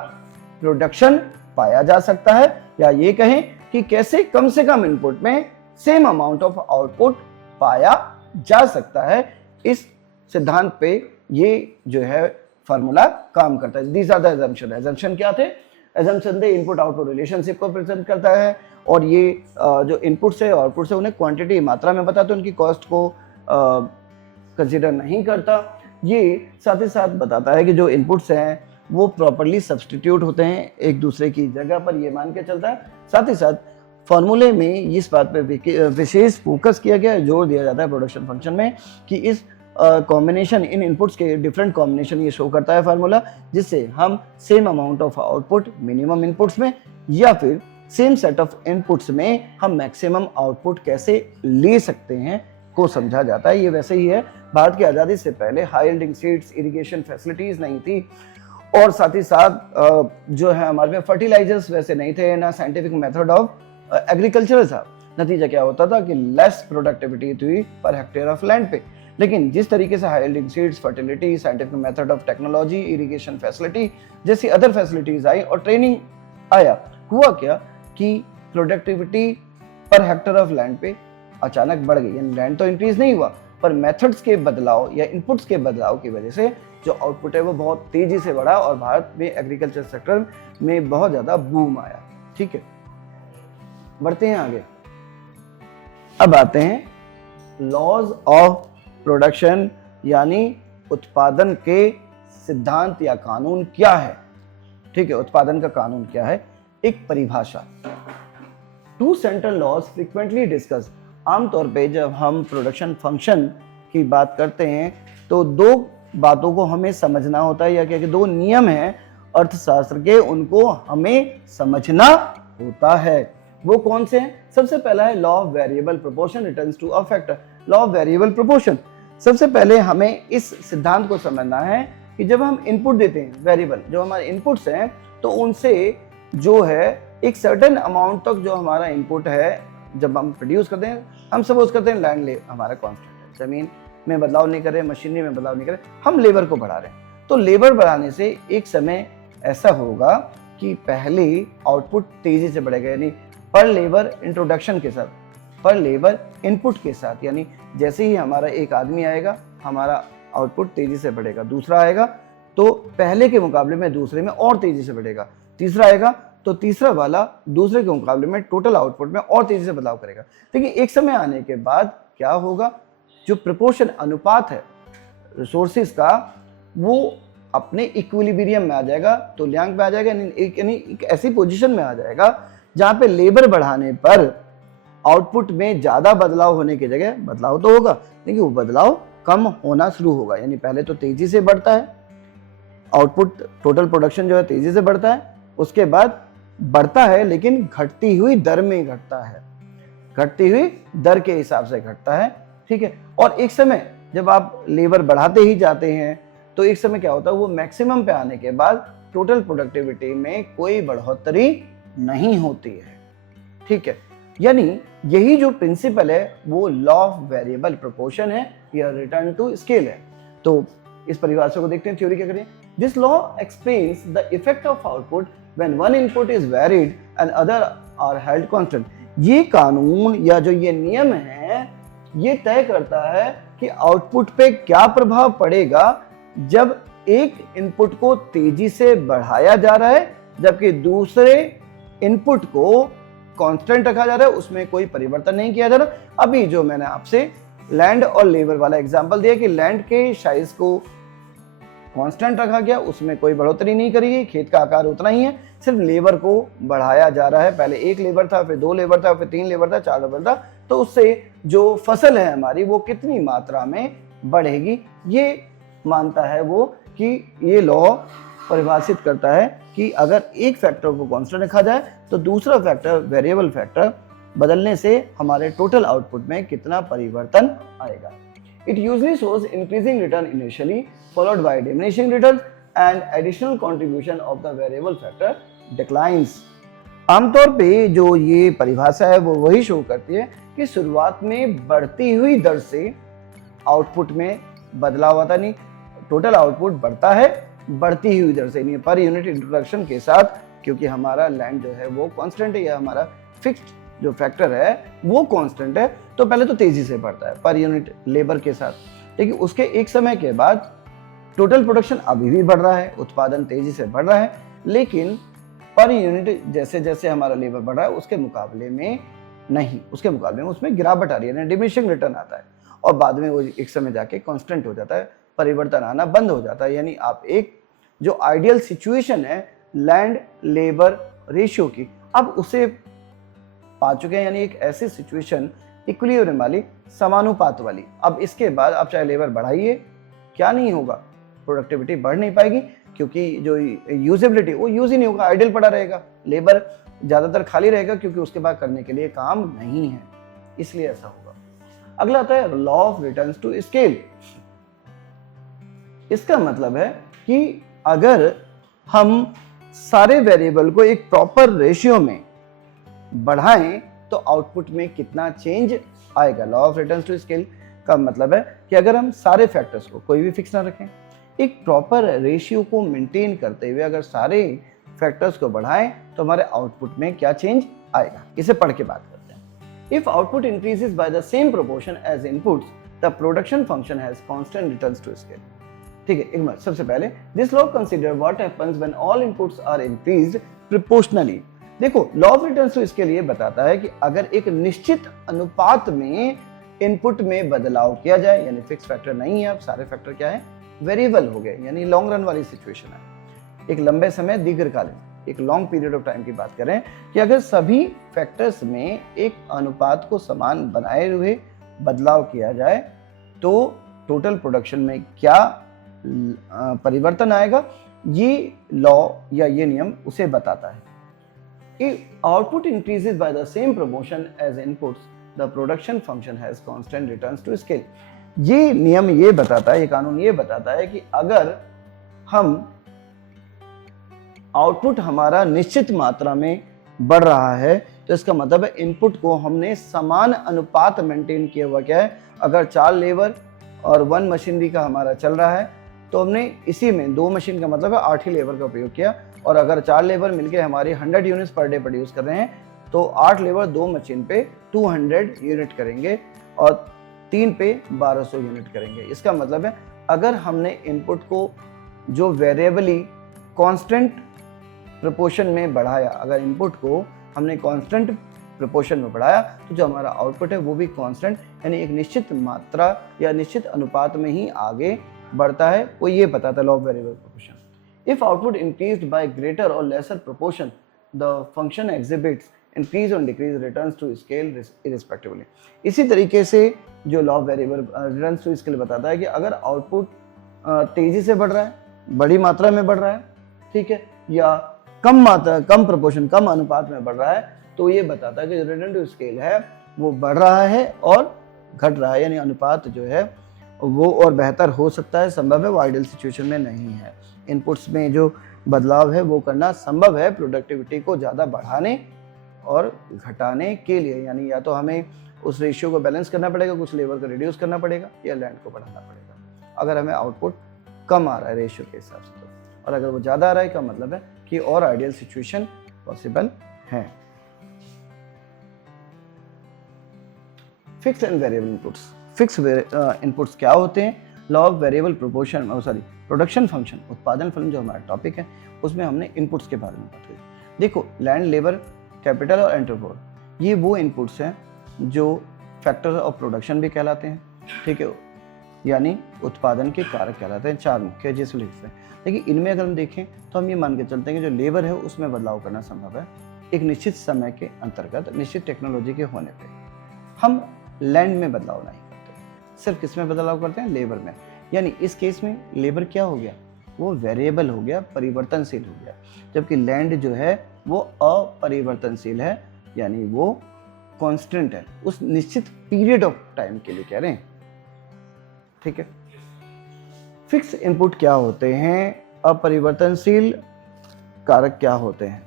प्रोडक्शन पाया जा सकता है, या ये कहें कि कैसे कम से कम इनपुट में सेम अमाउंट ऑफ आउटपुट पाया जा सकता है। इस सिद्धांत पे ये जो है फार्मूला काम करता है। These are the assumption। assumption क्या थे? assumption थे इनपुट आउटपुट रिलेशनशिप को प्रेजेंट करता है, और ये जो इनपुट से आउटपुट से उन्हें क्वांटिटी मात्रा में बताते हैं, उनकी कॉस्ट को कंसीडर नहीं करता। ये साथ ही साथ बताता है कि जो इनपुट्स हैं वो प्रॉपरली सब्स्टिट्यूट होते हैं एक दूसरे की जगह पर, ये मान के चलता है। साथ ही साथ फॉर्मूले में इस बात पे विशेष फोकस किया गया है, जोर दिया जाता है प्रोडक्शन फंक्शन में कि इस कॉम्बिनेशन, इन इनपुट्स के डिफरेंट कॉम्बिनेशन ये शो करता है फार्मूला, जिससे हम same amount of output minimum inputs में या फिर सेम सेट ऑफ इनपुट्स में हम मैक्सिमम आउटपुट कैसे ले सकते हैं को समझा जाता है। ये वैसे ही है, भारत की आज़ादी से पहले high yielding seeds, irrigation facilities नहीं थी, और साथ ही साथ जो है हमारे में फर्टिलाइजर्स वैसे नहीं थे, ना साइंटिफिक मेथड ऑफ एग्रीकल्चर था। नतीजा क्या होता था कि लेस प्रोडक्टिविटी थी पर हेक्टेयर ऑफ लैंड पे। लेकिन जिस तरीके से high yielding seeds, fertility, scientific method of technology, irrigation facility जैसी अदर फैसिलिटीज आई और ट्रेनिंग आया, हुआ क्या कि productivity per hectare of land पे अचानक बढ़ गई। यानी लैंड तो इंक्रीज नहीं हुआ, पर मेथड्स के बदलाव या इनपुट्स के बदलाव की वजह से जो आउटपुट है वो बहुत तेजी से बढ़ा और भारत में एग्रीकल्चर सेक्टर में बहुत ज़्यादा बूम आया। ठीक है, बढ़ते हैं आगे। अब आते हैं लॉज ऑफ प्रोडक्शन, यानी उत्पादन के सिद्धांत या कानून क्या है। ठीक है, उत्पादन का कानून क्या है, एक परिभाषा। Two central laws frequently discuss. आमतौर पे जब हम प्रोडक्शन फंक्शन की बात करते हैं तो दो बातों को हमें समझना होता है, या क्या दो नियम हैं अर्थशास्त्र के, उनको हमें समझना होता है। वो कौन से हैं? सबसे पहला है law of variable proportion returns to a factor. Law of variable proportion, सबसे पहले हमें इस सिद्धांत को समझना है कि जब हम इनपुट देते हैं, वेरिएबल जो हमारे इनपुट्स हैं, तो उनसे जो है एक सर्टेन अमाउंट तक जो हमारा इनपुट है जब हम प्रोड्यूस करते हैं, हम सपोज करते हैं लैंड ले हमारा कांस्टेंट है, जमीन में बदलाव नहीं कर रहे, मशीनरी में बदलाव नहीं कर रहे, हम लेबर को बढ़ा रहे हैं। तो लेबर बढ़ाने से एक समय ऐसा होगा कि पहले आउटपुट तेजी से बढ़ेगा, यानी पर लेबर इंट्रोडक्शन के साथ, पर लेबर इनपुट के साथ, यानी जैसे ही हमारा एक आदमी आएगा हमारा आउटपुट तेजी से बढ़ेगा, दूसरा आएगा तो पहले के मुकाबले में दूसरे में और तेजी से बढ़ेगा, तीसरा आएगा तो तीसरा वाला दूसरे के मुकाबले में टोटल आउटपुट में और तेजी से बदलाव करेगा। लेकिन एक समय आने के बाद क्या होगा, जो प्रोपोर्शन अनुपात है रिसोर्सेज का, वो अपने इक्विलिब्रियम में आ जाएगा, तुल्यांक में आ जाएगा, यानी एक ऐसी पोजीशन में आ जाएगा जहां पे लेबर बढ़ाने पर आउटपुट में ज्यादा बदलाव होने की जगह बदलाव तो होगा लेकिन वो बदलाव कम होना शुरू होगा। यानी पहले तो तेजी से बढ़ता है आउटपुट, टोटल प्रोडक्शन जो है तेजी से बढ़ता है, उसके बाद बढ़ता है लेकिन घटती हुई दर में घटता है, घटती हुई दर के हिसाब से घटता है, ठीक है। और एक समय जब आप लेबर बढ़ाते ही जाते हैं तो एक समय क्या होता है, वो मैक्सिमम पे आने के बाद टोटल प्रोडक्टिविटी में कोई बढ़ोतरी नहीं होती है, ठीक है। यानी यही जो प्रिंसिपल है वो लॉ ऑफ वेरिएबल प्रोपोर्शन है या रिटर्न टू स्केल है। तो इस परिभाषा को देखते हैं, थ्योरी क्या करें। This law explains the effect of output when one input is varied and other are held constant. ये कानून या जो ये नियम है ये तय करता है कि आउटपुट पे क्या प्रभाव पड़ेगा जब एक इनपुट को तेजी से बढ़ाया जा रहा है जबकि दूसरे इनपुट को कांस्टेंट रखा जा रहा है, उसमें कोई परिवर्तन नहीं किया जा रहा। अभी जो मैंने आपसे लैंड और लेबर वाला एग्जांपल दिया कि लैंड के साइज को कांस्टेंट रखा गया, उसमें कोई बढ़ोतरी नहीं करी गई, खेत का आकार उतना ही है, सिर्फ लेबर को बढ़ाया जा रहा है। पहले एक लेबर था, फिर दो लेबर था, फिर तीन लेबर था, चार लेबर था, तो उससे जो फसल है हमारी वो कितनी मात्रा में बढ़ेगी, ये मानता है वो कि ये लॉ परिभाषित करता है कि अगर एक फैक्टर को कांस्टेंट रखा जाए तो दूसरा फैक्टर, वेरिएबल फैक्टर बदलने से हमारे टोटल आउटपुट में कितना परिवर्तन आएगा। It usually shows increasing return initially, followed by diminishing returns and additional contribution of the variable factor declines. आमतौर पे जो ये परिभाषा है वो वही शो करती है कि शुरुआत में बढ़ती हुई दर से आउटपुट में बदलाव आता नहीं, टोटल आउटपुट बढ़ता है बढ़ती हुई दर से, नहीं पर यूनिट इंट्रोडक्शन के साथ, क्योंकि हमारा लैंड जो है वो कांस्टेंट है या हमारा फिक्स्ड जो फैक्टर है वो कांस्टेंट है, तो पहले तो तेजी से बढ़ता है पर यूनिट लेबर के साथ, लेकिन उसके एक समय के बाद टोटल प्रोडक्शन अभी भी बढ़ रहा है, उत्पादन तेजी से बढ़ रहा है, लेकिन पर यूनिट जैसे जैसे हमारा लेबर बढ़ रहा है उसके मुकाबले में नहीं, उसके मुकाबले में उसमें गिरावट आ रही है, डिमिनिशिंग रिटर्न आता है और बाद में वो एक समय जाके कांस्टेंट हो जाता है, परिवर्तन आना बंद हो जाता है। यानी आप एक जो आइडियल सिचुएशन है लैंड लेबर रेशियो की, अब उसे पा चुके हैं, यानी एक ऐसी सिचुएशन इक्विलिब्रियम वाली, समानुपात वाली। अब इसके बाद आप चाहे लेबर बढ़ाइए, क्या नहीं होगा, प्रोडक्टिविटी बढ़ नहीं पाएगी क्योंकि जो यूजेबिलिटी वो यूज ही नहीं होगा, आइडियल पड़ा रहेगा, लेबर ज्यादातर खाली रहेगा क्योंकि उसके बाद करने के लिए काम नहीं है, इसलिए ऐसा होगा। अगला आता है law of returns to scale. इसका मतलब है कि अगर हम सारे वेरिएबल को एक प्रॉपर रेशियो में बढ़ाएं तो आउटपुट में कितना चेंज आएगा। Law of returns to scale का मतलब है कि अगर हम सारे फैक्टर्स को कोई भी फिक्स ना रखें, एक प्रॉपर रेशियो को मेंटेन करते हुए अगर सारे फैक्टर्स को बढ़ाएं तो हमारे आउटपुट में क्या चेंज आएगा, इसे पढ़ के बात करते हैं। If output increases by the same proportion as inputs the production function has constant returns to scale. ठीक है, एक मिनट, सबसे पहले this law consider what happens when all inputs are increased proportionally. देखो, लॉ ऑफ रिटर्न्स इसके लिए बताता है कि अगर एक निश्चित अनुपात में इनपुट में बदलाव किया जाए, यानी फिक्स फैक्टर नहीं है, अब सारे फैक्टर क्या है, वेरिएबल हो गए, यानी लॉन्ग रन वाली सिचुएशन है, एक लंबे समय दीर्घकालीन, एक लॉन्ग पीरियड ऑफ टाइम की बात करें कि अगर सभी फैक्टर्स में एक अनुपात को समान बनाए हुए बदलाव किया जाए तो टोटल प्रोडक्शन में क्या परिवर्तन आएगा, ये लॉ या ये नियम उसे बताता है। If output increases by the same proportion as inputs, the production function has constant returns to scale. ये नियम ये बताता है, ये कानून ये बताता है कि अगर हम आउटपुट हमारा निश्चित मात्रा में बढ़ रहा है तो इसका मतलब है इनपुट को हमने समान अनुपात मेंटेन किया हुआ। क्या है, अगर 4 लेबर और 1 मशीनरी का हमारा चल रहा है तो हमने इसी में 2 मशीन का मतलब है 8 ही लेबर का उपयोग किया, और अगर 4 लेबर मिलके हमारी 100 यूनिट्स पर डे प्रोड्यूस कर रहे हैं तो 8 लेबर 2 मशीन पे 200 यूनिट करेंगे और 3 पे 1200 यूनिट करेंगे। इसका मतलब है अगर हमने इनपुट को जो वेरिएबली कांस्टेंट प्रोपोर्शन में बढ़ाया, अगर इनपुट को हमने कांस्टेंट प्रोपोर्शन में बढ़ाया तो जो हमारा आउटपुट है वो भी कांस्टेंट यानी एक निश्चित मात्रा या निश्चित अनुपात में ही आगे बढ़ता है। वो ये बताता है law of variable proportion. If output increased by greater or lesser proportion, the function exhibits increase or decrease returns to scale irrespectively. इसी तरीके से जो law of variable returns to scale बताता है कि अगर आउटपुट तेजी से बढ़ रहा है, बड़ी मात्रा में बढ़ रहा है, ठीक है, या कम मात्रा, कम प्रोपोर्शन, कम अनुपात में बढ़ रहा है, तो ये बताता है कि जो रिटर्न टू स्केल है वो बढ़ रहा है और घट रहा है, यानी अनुपात जो है वो और बेहतर हो सकता है, संभव है, वो आइडियल सिचुएशन में नहीं है। इनपुट्स में जो बदलाव है वो करना संभव है प्रोडक्टिविटी को ज़्यादा बढ़ाने और घटाने के लिए, यानी या तो हमें उस रेशियो को बैलेंस करना पड़ेगा, कुछ लेबर को रिड्यूस करना पड़ेगा या लैंड को बढ़ाना पड़ेगा अगर हमें आउटपुट कम आ रहा है रेशियो के हिसाब से तो, और अगर वो ज़्यादा आ रहा है का मतलब है कि और आइडियल सिचुएशन पॉसिबल है। Fix and variable inputs. Fix inputs क्या होते हैं? Law of variable proportion, production function, उत्पादन फलन जो हमारा टॉपिक है उसमें हमने इनपुट्स के बारे में बात की। देखो, लैंड, लेबर, कैपिटल और एंटरप्रेन्योर, ये वो इनपुट्स हैं जो फैक्टर ऑफ प्रोडक्शन भी कहलाते हैं, ठीक है, यानी उत्पादन के कारक कहलाते हैं। 4 मुख्य जिसमें लिखते हैं। लेकिन इनमें अगर हम देखें तो हम ये मान के चलते हैं कि जो लेबर है उसमें बदलाव करना संभव है एक निश्चित समय के अंतर्गत, निश्चित टेक्नोलॉजी के होने पे। हम लैंड में बदलाव नहीं करते, सिर्फ किस में बदलाव करते हैं? लेबर में। यानी इस केस में लेबर क्या हो गया? वो वेरिएबल हो गया, परिवर्तनशील हो गया, जबकि लैंड जो है वो अपरिवर्तनशील है, यानी वो कांस्टेंट है, उस निश्चित पीरियड ऑफ टाइम के लिए कह रहे हैं, ठीक है। फिक्स इनपुट क्या होते हैं? अपरिवर्तनशील कारक क्या होते हैं?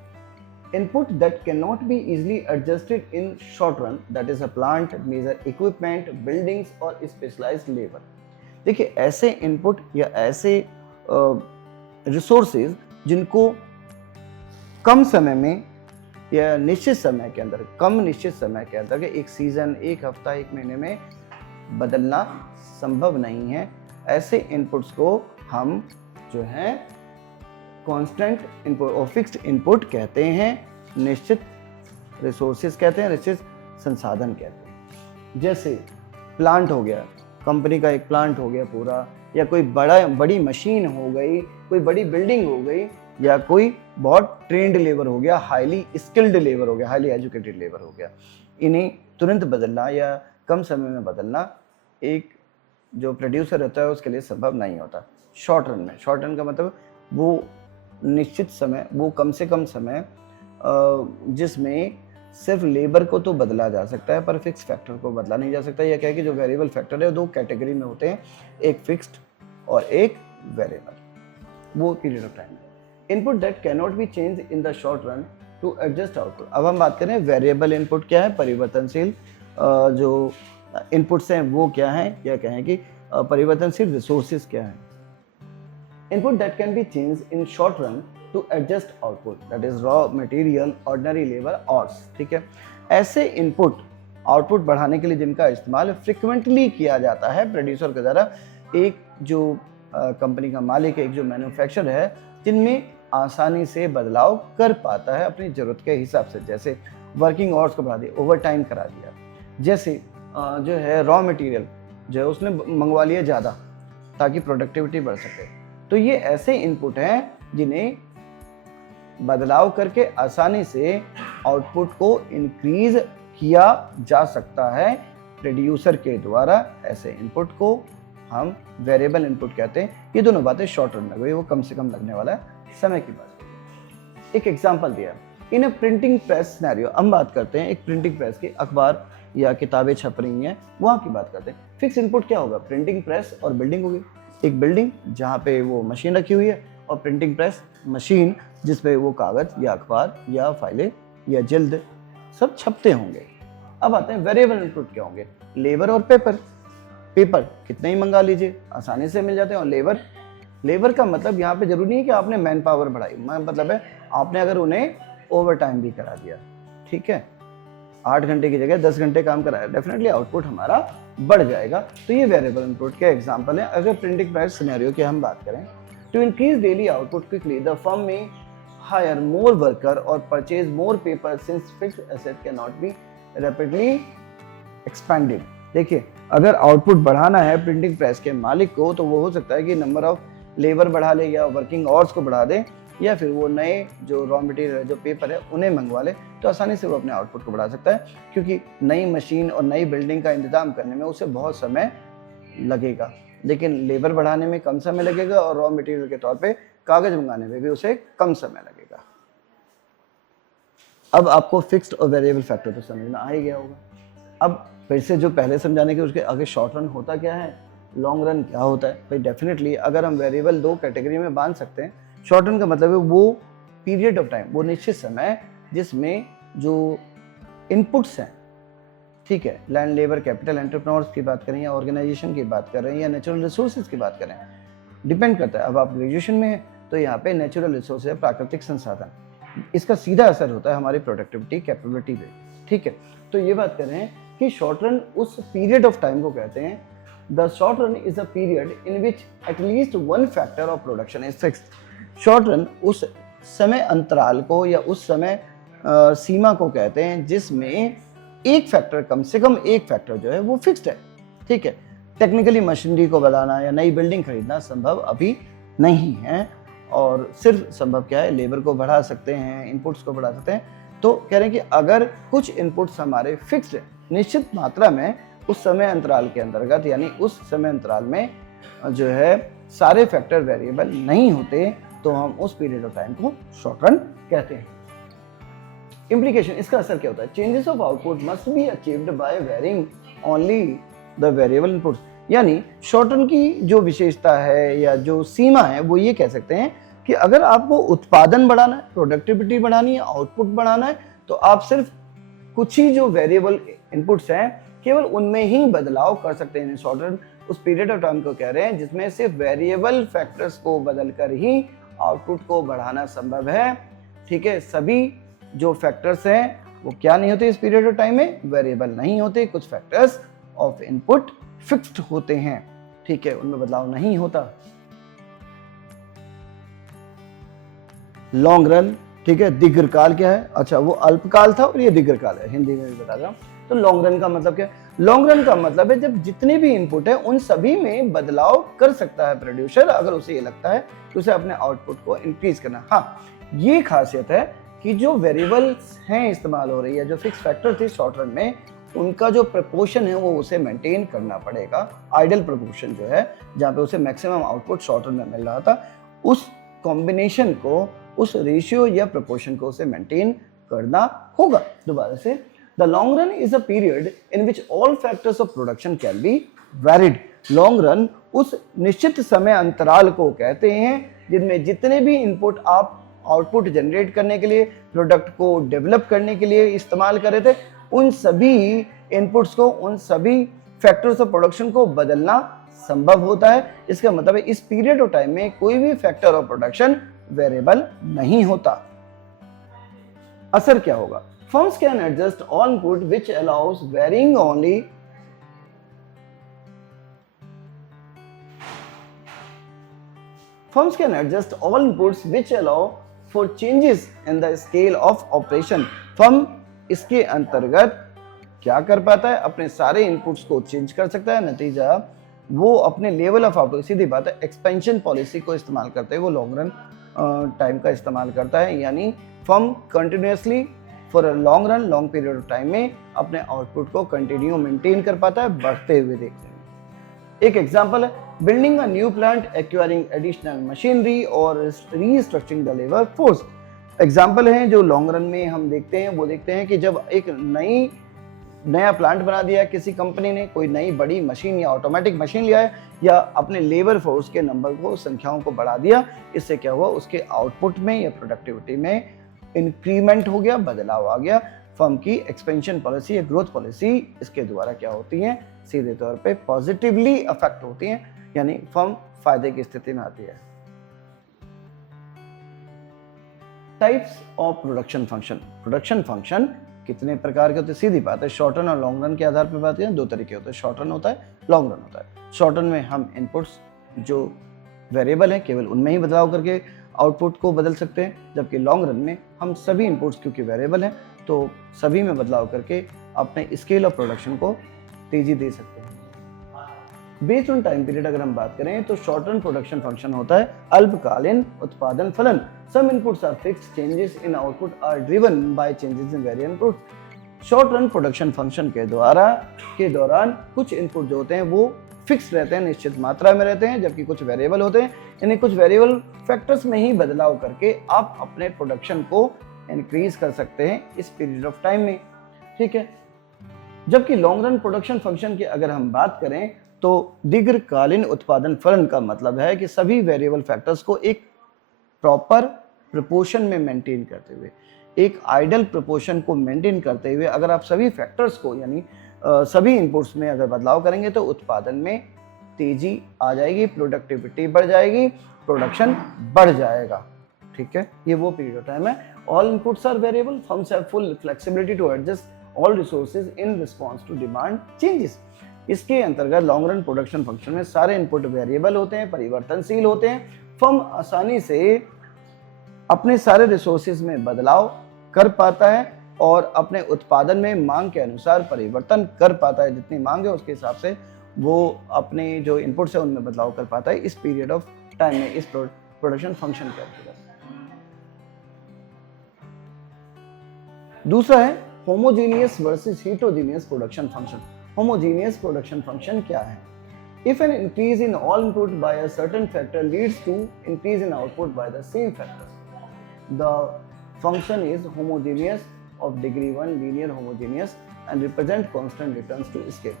Input that cannot be easily adjusted in short run, that is a plant, major equipment, buildings और specialized labor। देखिए, ऐसे इनपुट या ऐसे रिसोर्सेज जिनको कम समय में या निश्चित समय के अंदर, कम निश्चित समय के अंदर, एक सीजन, एक हफ्ता, एक महीने में बदलना संभव नहीं है, ऐसे इनपुट्स को हम जो है कांस्टेंट इनपुट और फिक्स्ड इनपुट कहते हैं, निश्चित रिसोर्सेज कहते हैं, निश्चित संसाधन कहते हैं। जैसे प्लांट हो गया, कंपनी का एक प्लांट हो गया पूरा, या कोई बड़ी मशीन हो गई, कोई बड़ी बिल्डिंग हो गई, या कोई बहुत ट्रेंड लेबर हो गया, हाईली स्किल्ड लेबर हो गया, हाईली एजुकेटेड लेबर हो गया। इन्हें तुरंत बदलना या कम समय में बदलना एक जो प्रोड्यूसर होता है उसके लिए संभव नहीं होता शॉर्ट रन में। शॉर्ट रन का मतलब वो निश्चित समय, वो कम से कम समय जिसमें सिर्फ लेबर को तो बदला जा सकता है पर फिक्स फैक्टर को बदला नहीं जा सकता। यह क्या है कि जो वेरिएबल फैक्टर है 2 कैटेगरी में होते हैं, एक फिक्स्ड और एक वेरिएबल, वो पीरियड ऑफ टाइम है। Input that cannot be change in the short run to adjust output. अब हम बात करें वेरिएबल इनपुट क्या है, परिवर्तनशील जो इनपुट्स हैं वो क्या है, या कहें कि परिवर्तनशील रिसोर्सेज क्या है। Input that can be changed in short run to adjust output, that is raw material, ordinary labor, hours, ठीक है। ऐसे इनपुट आउटपुट बढ़ाने के लिए जिनका इस्तेमाल फ्रिक्वेंटली किया जाता है प्रोड्यूसर के द्वारा, एक जो कंपनी का मालिक है, एक जो मैन्युफैक्चरर है, जिनमें आसानी से बदलाव कर पाता है अपनी ज़रूरत के हिसाब से। जैसे वर्किंग आवर्स को बढ़ा दिया, ओवर टाइम करा दिया, जैसे जो है रॉ मटेरियल जो है उसने मंगवा लिया ज़्यादा ताकि प्रोडक्टिविटी बढ़ सके। तो ये ऐसे इनपुट हैं जिन्हें बदलाव करके आसानी से आउटपुट को इंक्रीज किया जा सकता है प्रोड्यूसर के द्वारा। ऐसे इनपुट को हम वेरिएबल इनपुट कहते हैं। ये दोनों बातें शॉर्ट रन में हुई, वो कम से कम लगने वाला समय की बात। एक एग्जांपल दिया इन अ प्रिंटिंग प्रेस सिनेरियो। हम बात करते हैं एक प्रिंटिंग प्रेस की, अखबार या किताबें छप रही हैं, वहाँ की बात करते हैं। फिक्स इनपुट क्या होगा? प्रिंटिंग प्रेस और बिल्डिंग होगी। एक बिल्डिंग जहाँ पे वो मशीन रखी हुई है, और प्रिंटिंग प्रेस मशीन जिस पे वो कागज़ या अखबार या फाइलें या जल्द सब छपते होंगे। अब आते हैं वेरिएबल इनपुट क्या होंगे? लेबर और पेपर। पेपर कितने ही मंगा लीजिए, आसानी से मिल जाते हैं। और लेबर का मतलब यहाँ पे जरूरी नहीं है कि आपने मैन पावर बढ़ाई, मतलब है आपने अगर उन्हें ओवर टाइम भी करा दिया, ठीक है, 8 घंटे की जगह 10 घंटे काम कराया, डेफिनेटली आउटपुट हमारा बढ़ जाएगा। तो ये वेरिएबल इनपुट के एग्जांपल है। अगर प्रिंटिंग प्रेस सिनेरियो की हम बात करें, to increase daily output quickly the firm may hire more worker और purchase more paper since fixed asset can not be rapidly expanded. देखिए, अगर आउटपुट बढ़ाना है प्रिंटिंग प्रेस के मालिक को, तो वो हो सकता है कि नंबर ऑफ लेबर बढ़ा ले या वर्किंग आवर्स को बढ़ा दे, या फिर वो नए जो रॉ मटेरियल जो पेपर है उन्हें मंगवा ले, तो आसानी से वो अपने आउटपुट को बढ़ा सकता है, क्योंकि नई मशीन और नई बिल्डिंग का इंतजाम करने में उसे बहुत समय लगेगा, लेकिन लेबर बढ़ाने में कम समय लगेगा और रॉ मटेरियल के तौर पे कागज मंगाने में भी उसे कम समय लगेगा। अब आपको फिक्स्ड और वेरिएबल फैक्टर तो समझ में आ ही गया होगा। अब फिर से जो पहले समझाने के उसके आगे शॉर्ट रन होता क्या है, लॉन्ग रन क्या होता है। भाई डेफिनेटली अगर हम वेरिएबल 2 कैटेगरी में बांध सकते हैं। शॉर्ट रन का मतलब है वो पीरियड ऑफ टाइम, वो निश्चित समय जिसमें जो इनपुट्स हैं, ठीक है, लैंड लेबर कैपिटल एंटरप्रेन्योर्स की बात करें या ऑर्गेनाइजेशन की बात करें या नेचुरल रिसोर्सेज की बात करें, डिपेंड करता है। अब आप ग्रेजुएशन में हैं तो यहाँ पे नेचुरल रिसोर्स है, प्राकृतिक संसाधन, इसका सीधा असर होता है हमारी प्रोडक्टिविटी कैपेबिलिटी पे, ठीक है। तो ये बात कर रहे हैं कि शॉर्ट रन उस पीरियड ऑफ टाइम को कहते हैं। The short run is a period in which at least one factor of production is fixed. Short run उस समय अंतराल को या उस समय सीमा को कहते हैं जिसमें एक फैक्टर, कम से कम एक फैक्टर जो है वो फिक्स्ड है, ठीक है। टेक्निकली मशीनरी को बढ़ाना या नई बिल्डिंग खरीदना संभव अभी नहीं है, और सिर्फ संभव क्या है, लेबर को बढ़ा सकते हैं, इनपुट्स को बढ़ा सकते हैं। तो कह रहे हैं कि अगर कुछ इनपुट्स हमारे फिक्स्ड है निश्चित मात्रा में उस समय अंतराल के अंतर्गत, यानी उस समय अंतराल में जो है सारे फैक्टर वेरिएबल नहीं होते, तो हम उस पीरियड ऑफ टाइम को शॉर्ट रन कहते हैं। इम्प्लीकेशन, इसका असर क्या होता है? Changes of output must be achieved by varying only the variable inputs. यानी शॉर्ट रन की जो विशेषता है या जो सीमा है वो ये कह सकते हैं कि अगर आपको उत्पादन बढ़ाना है, प्रोडक्टिविटी बढ़ानी है, आउटपुट बढ़ाना है, तो आप सिर्फ कुछ ही जो वेरिएबल इनपुट्स हैं केवल उनमें ही बदलाव कर सकते हैं। शॉर्ट रन उस पीरियड ऑफ टाइम को कह रहे हैं जिसमें सिर्फ वेरिएबल फैक्टर्स को बदलकर ही आउटपुट को बढ़ाना संभव है, ठीक है। सभी जो फैक्टर्स हैं वो क्या नहीं होते इस पीरियड ऑफ टाइम में, वेरिएबल नहीं होते। कुछ फैक्टर्स ऑफ इनपुट फिक्स्ड होते हैं, ठीक है, उनमें बदलाव नहीं होता। लॉन्ग रन, ठीक है। दीर्घकाल क्या है? अच्छा, वो अल्पकाल था और ये दीर्घकाल है, हिंदी में भी बता रहा हूं। तो लॉन्ग रन का मतलब क्या है? लॉन्ग रन का मतलब है जब जितने भी इनपुट है उन सभी में बदलाव कर सकता है प्रोड्यूसर, अगर उसे ये लगता है कि उसे अपने आउटपुट को इंक्रीज करना। हाँ, ये खासियत है कि जो वेरिएबल्स हैं इस्तेमाल हो रही है, जो फिक्स फैक्टर थे शॉर्ट रन में, उनका जो प्रपोर्शन है वो उसे मेंटेन करना पड़ेगा। आइडियल प्रपोर्शन जो है, जहाँ पे उसे मैक्सिमम आउटपुट शॉर्ट रन में मिल रहा था, उस कॉम्बिनेशन को, उस रेशियो या प्रपोर्शन को उसे मेंटेन करना होगा। दोबारा से, the long run is a period in which all factors of production can be varied. Long run उस निश्चित समय अंतराल को कहते हैं जिनमें जितने भी इनपुट आप आउटपुट जनरेट करने के लिए, प्रोडक्ट को डेवलप करने के लिए इस्तेमाल कर रहे थे, उन सभी इनपुट्स को, उन सभी फैक्टर्स ऑफ प्रोडक्शन को बदलना संभव होता है। इसका मतलब है इस पीरियड ऑफ टाइम में कोई भी फैक्टर ऑफ प्रोडक्शन वेरिएबल नहीं होता। असर क्या होगा? Firms can adjust all input which allows varying only Firms can adjust all inputs which allow for changes in the scale of operation. Firm इसके अंतर्गत क्या कर पाता है? अपने सारे इनपुट्स को चेंज कर सकता है। नतीजा वो अपने लेवल ऑफ आउटपुट, सीधी बात है, एक्सपेंशन पॉलिसी को इस्तेमाल करते हैं वो लॉन्ग रन टाइम का इस्तेमाल करता है, यानी firm continuously for a long run, long period of time में अपने आउटपुट को कंटिन्यू मेंटेन कर पाता है, बढ़ते हुए देखते हैं। एक एग्जांपल है building a new plant, acquiring additional machinery और restructuring the labour force. Example है जो लॉन्ग रन में हम देखते हैं, वो देखते हैं कि जब एक नया प्लांट बना दिया किसी कंपनी ने, कोई नई बड़ी मशीन या ऑटोमेटिक मशीन लिया है, या अपने लेबर फोर्स के नंबर को, संख्याओं को बढ़ा दिया, इससे क्या हुआ, उसके आउटपुट में या प्रोडक्टिविटी में इंक्रीमेंट हो गया, बदलाव आ गया। फर्म की एक्सपेंशन पॉलिसी या ग्रोथ पॉलिसी इसके द्वारा क्या होती है, सीधे तौर पे पॉजिटिवली अफेक्ट होती हैं, यानी फर्म फायदे की स्थिति में आती है। Types of production function. Production function कितने प्रकार के होते हैं, सीधी बात है, शॉर्ट रन और लॉन्ग रन के आधार पर बात करें, दो तरीके होते हैं, शॉर्ट रन होता है, लॉन्ग रन होता है। शॉर्ट रन में हम इनपुट्स जो वेरिएबल है केवल उनमें ही बदलाव करके आउटपुट को बदल सकते हैं, जबकि लॉन्ग रन में हम सभी इनपुट्स क्योंकि वेरिएबल हैं तो सभी में बदलाव करके अपने स्केल ऑफ प्रोडक्शन को तेजी दे सकते हैं। बेस्ड ऑन टाइम पीरियड अगर हम बात करें तो शॉर्ट रन प्रोडक्शन फंक्शन होता है अल्पकालीन उत्पादन फलन। Some inputs are fixed, changes in output are driven by changes in variable input. Short run production function के दौरान कुछ इनपुट जो होते हैं वो फिक्स रहते हैं, निश्चित मात्रा में रहते हैं, जबकि कुछ वेरिएबल होते हैं, यानी कुछ वेरिएबल फैक्टर्स में ही बदलाव करके आप अपने प्रोडक्शन को इंक्रीज कर सकते हैं इस पीरियड ऑफ टाइम में, ठीक है। जबकि लॉन्ग रन प्रोडक्शन फंक्शन की अगर हम बात करें तो दीर्घकालीन उत्पादन फलन का मतलब है कि सभी वेरिएबल फैक्टर्स को एक प्रॉपर प्रोपोर्शन में मेंटेन करते हुए, एक आइडियल प्रोपोर्शन को मेंटेन करते हुए अगर आप सभी फैक्टर्स को यानी सभी इनपुट्स में अगर बदलाव करेंगे तो उत्पादन में तेजी आ जाएगी, प्रोडक्टिविटी बढ़ जाएगी, प्रोडक्शन बढ़ जाएगा, ठीक है। ये वो पीरियड ऑफ टाइम है। All inputs are variable, firms have full flexibility to adjust all resources in response to demand changes. इसके अंतर्गत लॉन्ग रन प्रोडक्शन फंक्शन में सारे इनपुट वेरिएबल होते हैं, परिवर्तनशील होते हैं। फर्म आसानी से अपने सारे रिसोर्सेज में बदलाव कर पाता है और अपने उत्पादन में मांग के अनुसार परिवर्तन कर पाता है, जितनी मांग है उसके हिसाब से वो अपने जो इनपुट्स है उनमें बदलाव कर पाता है इस पीरियड ऑफ टाइम में, इस प्रोडक्शन फंक्शन के अंतर्गत। दूसरा है homogeneous versus heterogeneous production function. Homogeneous production function क्या है? If an increase in all input by a certain factor leads to increase in output by the same factor, the function is homogeneous of degree 1, linear homogeneous and represent constant returns to scale।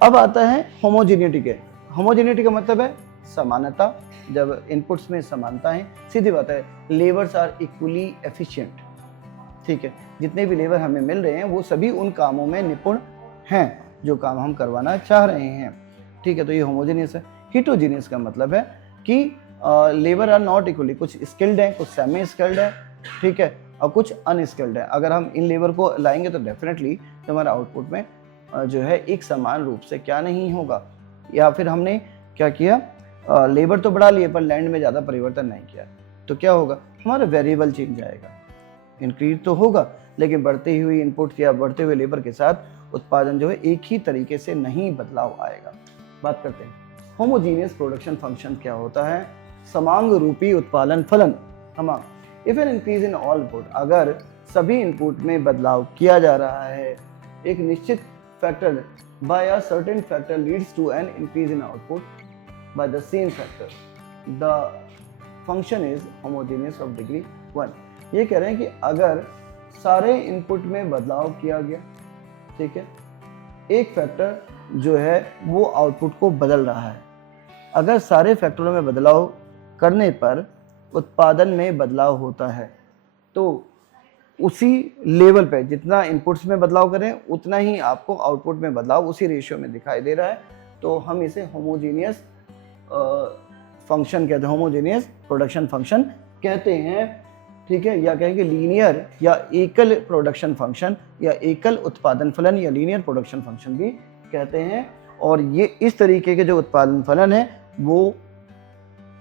अब आता है homogeneity के। Homogeneity का मतलब है समानता। जब inputs में समानता है, सीधी बात है, लेबर्स आर इक्वली एफिशिएंट, ठीक है। जितने भी लेबर हमें मिल रहे हैं वो सभी उन कामों में निपुण हैं जो काम हम करवाना चाह रहे हैं, ठीक है। तो ये होमोजेनियस है। हेटेरोजेनियस का मतलब है कि लेबर आर नॉट इक्वली, कुछ स्किल्ड है, कुछ सेमी स्किल्ड है, ठीक है, और कुछ अनस्किल्ड है। अगर हम इन लेबर को लाएंगे तो डेफिनेटली हमारा आउटपुट में जो है एक समान रूप से क्या नहीं होगा। या फिर हमने क्या किया, लेबर तो बढ़ा लिए पर लैंड में ज़्यादा परिवर्तन नहीं किया, तो क्या होगा, हमारा वेरिएबल चेंज आएगा, इंक्रीज तो होगा लेकिन बढ़ती हुई इनपुट या बढ़ते हुए लेबर के साथ उत्पादन जो है एक ही तरीके से नहीं बदलाव आएगा। बात करते हैं होमोजीनियस प्रोडक्शन फंक्शन क्या होता है। समांग रूपी उत्पादन फलन। If N increase in all input, अगर सभी इनपुट में बदलाव किया जा रहा है एक निश्चित factor by a certain factor leads to an increase in output by the same factor, the function is homogeneous of degree 1। ये कह रहे हैं कि अगर सारे इनपुट में बदलाव किया गया, ठीक है, एक फैक्टर जो है वो आउटपुट को बदल रहा है, अगर सारे फैक्टरों में बदलाव करने पर उत्पादन में बदलाव होता है तो उसी लेवल पे जितना इनपुट्स में बदलाव करें उतना ही आपको आउटपुट में बदलाव उसी रेशियो में दिखाई दे रहा है, तो हम इसे होमोजेनियस फंक्शन कहते हैं, होमोजेनियस प्रोडक्शन फंक्शन कहते हैं, ठीक है। या कहेंगे लीनियर या एकल प्रोडक्शन फंक्शन या एकल उत्पादन फलन या लीनियर प्रोडक्शन फंक्शन भी कहते हैं। और ये इस तरीके के जो उत्पादन फलन है वो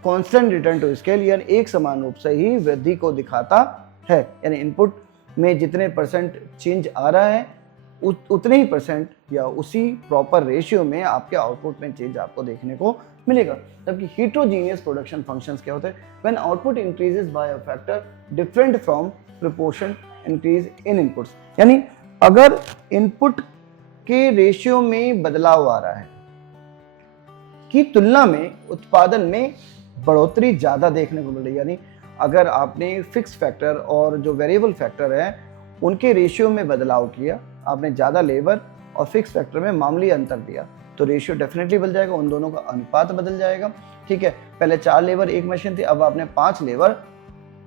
कांस्टेंट रिटर्न टू स्केल यानी एक समान रूप से ही वृद्धि को दिखाता है, यानी इनपुट में जितने % चेंज आ रहा है उतने ही परसेंट या उसी प्रॉपर रेशियो में आपके आउटपुट में चेंज आपको देखने को मिलेगा। जबकि हीट्रोजीनियस प्रोडक्शन फंक्शंस क्या होते हैं? When output increases by a factor different from proportion increase in inputs, यानी अगर इनपुट के रेशियो में बदलाव आ रहा है की तुलना में उत्पादन में बढ़ोतरी ज्यादा देखने को मिल रही है, यानी अगर आपने फिक्स फैक्टर और जो वेरिएबल फैक्टर है उनके रेशियो में बदलाव किया, आपने ज़्यादा लेबर और फिक्स फैक्टर में मामूली अंतर दिया, तो रेशियो डेफिनेटली बदल जाएगा, उन दोनों का अनुपात बदल जाएगा। ठीक है, पहले 4 लेबर एक मशीन थी, अब आपने 5 लेबर,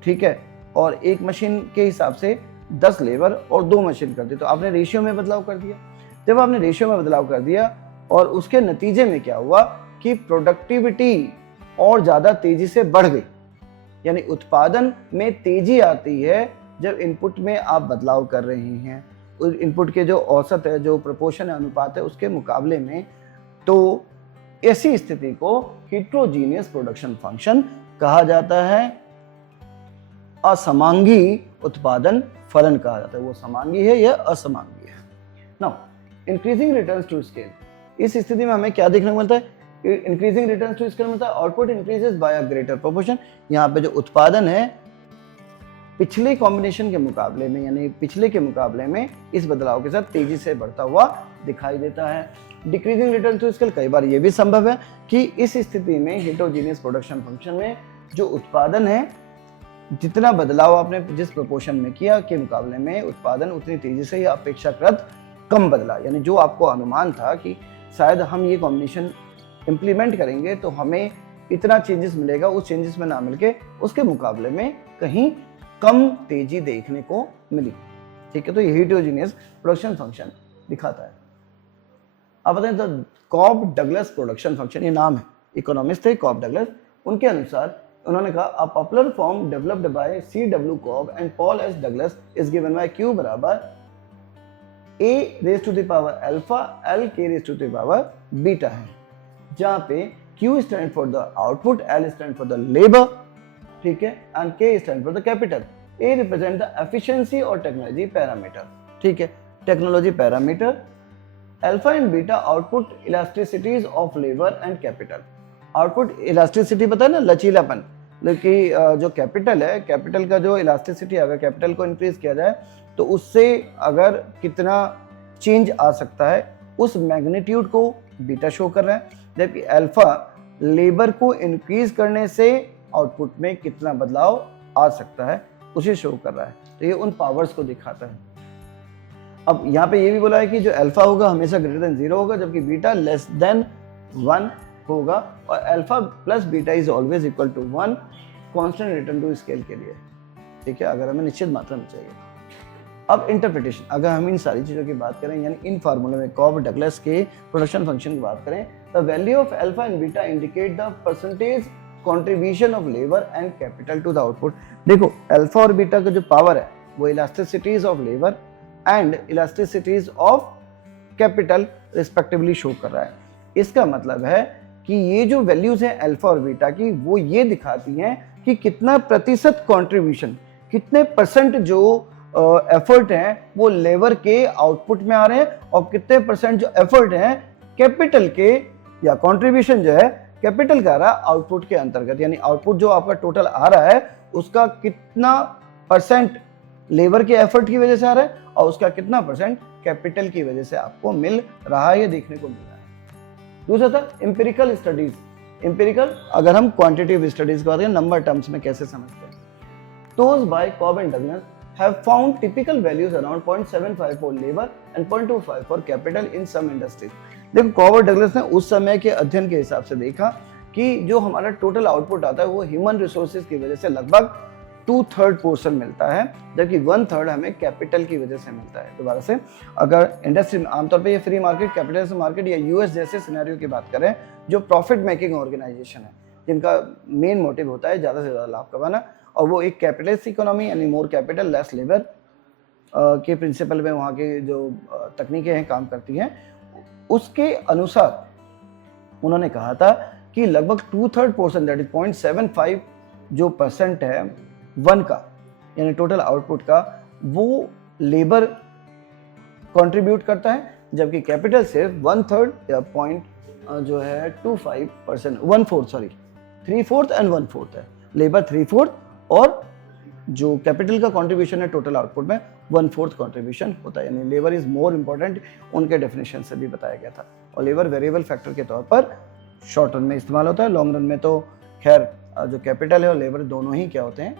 ठीक है, और एक मशीन के हिसाब से 10 लेबर और 2 मशीन कर दी, तो आपने रेशियो में बदलाव कर दिया। जब आपने रेशियो में बदलाव कर दिया और उसके नतीजे में क्या हुआ कि प्रोडक्टिविटी और ज़्यादा तेजी से बढ़ गई, यानी उत्पादन में तेजी आती है जब इनपुट में आप बदलाव कर रहे हैं, इनपुट के जो औसत है, जो प्रोपोर्शन है, अनुपात है, उसके मुकाबले में। तो ऐसी स्थिति को हीट्रोजीनियस प्रोडक्शन फंक्शन कहा जाता है। असमांगी उत्पादन फलन कहा जाता है, वो समांगी है या असमांगी है। Now increasing returns to scale, इस स्थिति में हमें क्या देखने को मिलता है? इंक्रीजिंग रिटर्न्स टू स्केल मतलब output increases by a greater proportion. यहाँ पे जो उत्पादन है पिछले कॉम्बिनेशन के मुकाबले में, यानी पिछले के मुकाबले में इस बदलाव के साथ तेजी से बढ़ता हुआ दिखाई देता है। डिक्रीजिंग रिटर्न टू स्केल, कई बार ये भी संभव है कि इस स्थिति में हीट्रोजीनियस प्रोडक्शन फंक्शन में जो उत्पादन है, जितना बदलाव आपने जिस प्रोपोर्शन में किया के मुकाबले में उत्पादन उतनी तेजी से या अपेक्षाकृत कम बदला, यानी जो आपको अनुमान था कि शायद हम ये कॉम्बिनेशन इम्प्लीमेंट करेंगे तो हमें इतना चेंजेस मिलेगा, उस चेंजेस में ना मिलके उसके मुकाबले में कहीं कम तेजी देखने को मिली। ठीक है, तो ये हीट्रोजीनियस प्रोडक्शन फंक्शन दिखाता है। आप बताएं तो कॉब डगलस प्रोडक्शन फंक्शन, ये नाम है, इकोनॉमिस्ट थे कॉब डगलस, उनके अनुसार उन्होंने कहा a popular form developed by C.W. Cobb and Paul S Douglas is given by Q बराबर A raise to the power alpha L K raise to the power beta है, जहाँ पे Q stand for the output, L stand for the labour, ठीक है, and K stand for the capital, A represent the efficiency और technology parameter. ठीक है, technology parameter, alpha and beta output इलास्टिसिटीज of labour and capital. Output elasticity पता है ना, लचीलापन, लेकिन जो कैपिटल है, कैपिटल का जो इलास्टिसिटी, अगर कैपिटल को इंक्रीज किया जाए तो उससे अगर कितना चेंज आ सकता है उस मैग्नीट्यूड को बीटा शो कर रहा है, जबकि अल्फा लेबर को इंक्रीज करने से आउटपुट में कितना बदलाव आ सकता है उसे शो कर रहा है। तो ये उन पावर्स को दिखाता है। अब यहाँ पे ये भी बोला है कि जो अल्फा होगा हमेशा ग्रेटर देन 0 होगा, जबकि बीटा लेस देन 1 होगा, और alpha plus beta is always equal to 1 constant return to scale के लिए। ठीक है, अगर हमें निश्चित मात्रा में चाहिए। अब इंटरप्रिटेशन, अगर हम इन सारी चीज़ों की बात करें, यानी इन फार्मूले में कॉब डगलस के प्रोडक्शन फंक्शन की बात करें, the value of alpha and beta indicate the percentage contribution of labour and capital to the output. देखो, अल्फा और बीटा का जो पावर है वो elasticities of labour and elasticities of capital respectively show कर रहा है। इसका मतलब है कि ये जो वैल्यूज हैं अल्फा और बीटा की, वो ये दिखाती हैं कि कितना प्रतिशत कंट्रीब्यूशन, कितने परसेंट जो एफर्ट हैं वो लेबर के आउटपुट में आ रहे हैं, और कितने परसेंट जो एफर्ट हैं कैपिटल के, या कंट्रीब्यूशन जो है कैपिटल का आ रहा है आउटपुट के अंतर्गत, यानी आउटपुट जो आपका टोटल आ रहा है उसका कितना परसेंट लेबर के एफर्ट की वजह से आ रहा है और उसका कितना परसेंट कैपिटल की वजह से आपको मिल रहा है, ये देखने को मिल रहा है। दूसरा था एम्पिरिकल स्टडीज। एम्पिरिकल, अगर हम क्वांटिटेटिव स्टडीज की बात करें, नंबर टर्म्स में कैसे समझते हैं, those by Cobb and Douglas have found typical values around 0.75 for labor and 0.25 for capital in some industries। देखो, कॉब और डगलस ने उस समय के अध्ययन के हिसाब से देखा कि जो हमारा टोटल आउटपुट आता है वो ह्यूमन रिसोर्सेज की वजह से लगभग 2/3 पोर्शन मिलता है, जबकि 1/3 हमें कैपिटल की वजह से मिलता है। दोबारा से, अगर इंडस्ट्री, आमतौर पे ये फ्री मार्केट, कैपिटलिस्ट मार्केट या यूएस जैसे सिनेरियो की बात करें, जो प्रॉफिट मेकिंग ऑर्गेनाइजेशन है, जिनका मेन मोटिव होता है ज़्यादा से ज़्यादा लाभ कमाना, और वो एक कैपिटलिस्ट इकोनॉमी यानी मोर कैपिटल लेस लेबर के प्रिंसिपल में वहाँ के जो तकनीकें हैं काम करती हैं, उसके अनुसार उन्होंने कहा था कि लगभग 2/3 पोर्शन, दैट इज 0.75 जो परसेंट है 1 का, यानी टोटल आउटपुट का, वो लेबर कंट्रीब्यूट करता है, जबकि कैपिटल सिर्फ 1/3 या पॉइंट जो है 25%, 1/4 सॉरी 3/4 एंड 1/4 है। लेबर 3/4 और जो कैपिटल का कंट्रीब्यूशन है टोटल आउटपुट में 1/4 कंट्रीब्यूशन होता है, यानी लेबर इज मोर इंपॉर्टेंट, उनके डेफिनेशन से भी बताया गया था। और लेबर वेरिएबल फैक्टर के तौर पर शॉर्ट रन में इस्तेमाल होता है, लॉन्ग रन में तो खैर जो कैपिटल है और लेबर दोनों ही क्या होते हैं,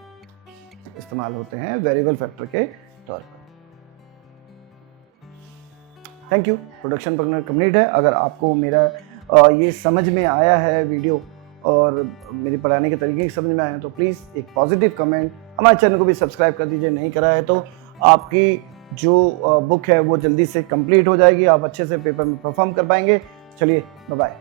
इस्तेमाल होते हैं वेरिएबल फैक्टर के तौर पर। Thank you. प्रोडक्शन पर कंप्लीट है। अगर आपको मेरा ये समझ में आया है वीडियो और मेरी पढ़ाने के तरीके समझ में आए हैं तो प्लीज़ एक पॉजिटिव कमेंट, हमारे चैनल को भी सब्सक्राइब कर दीजिए, नहीं करा है तो आपकी जो बुक है वो जल्दी से कंप्लीट हो जाएगी, आप अच्छे से पेपर में परफॉर्म कर पाएंगे। चलिए बाय बाय।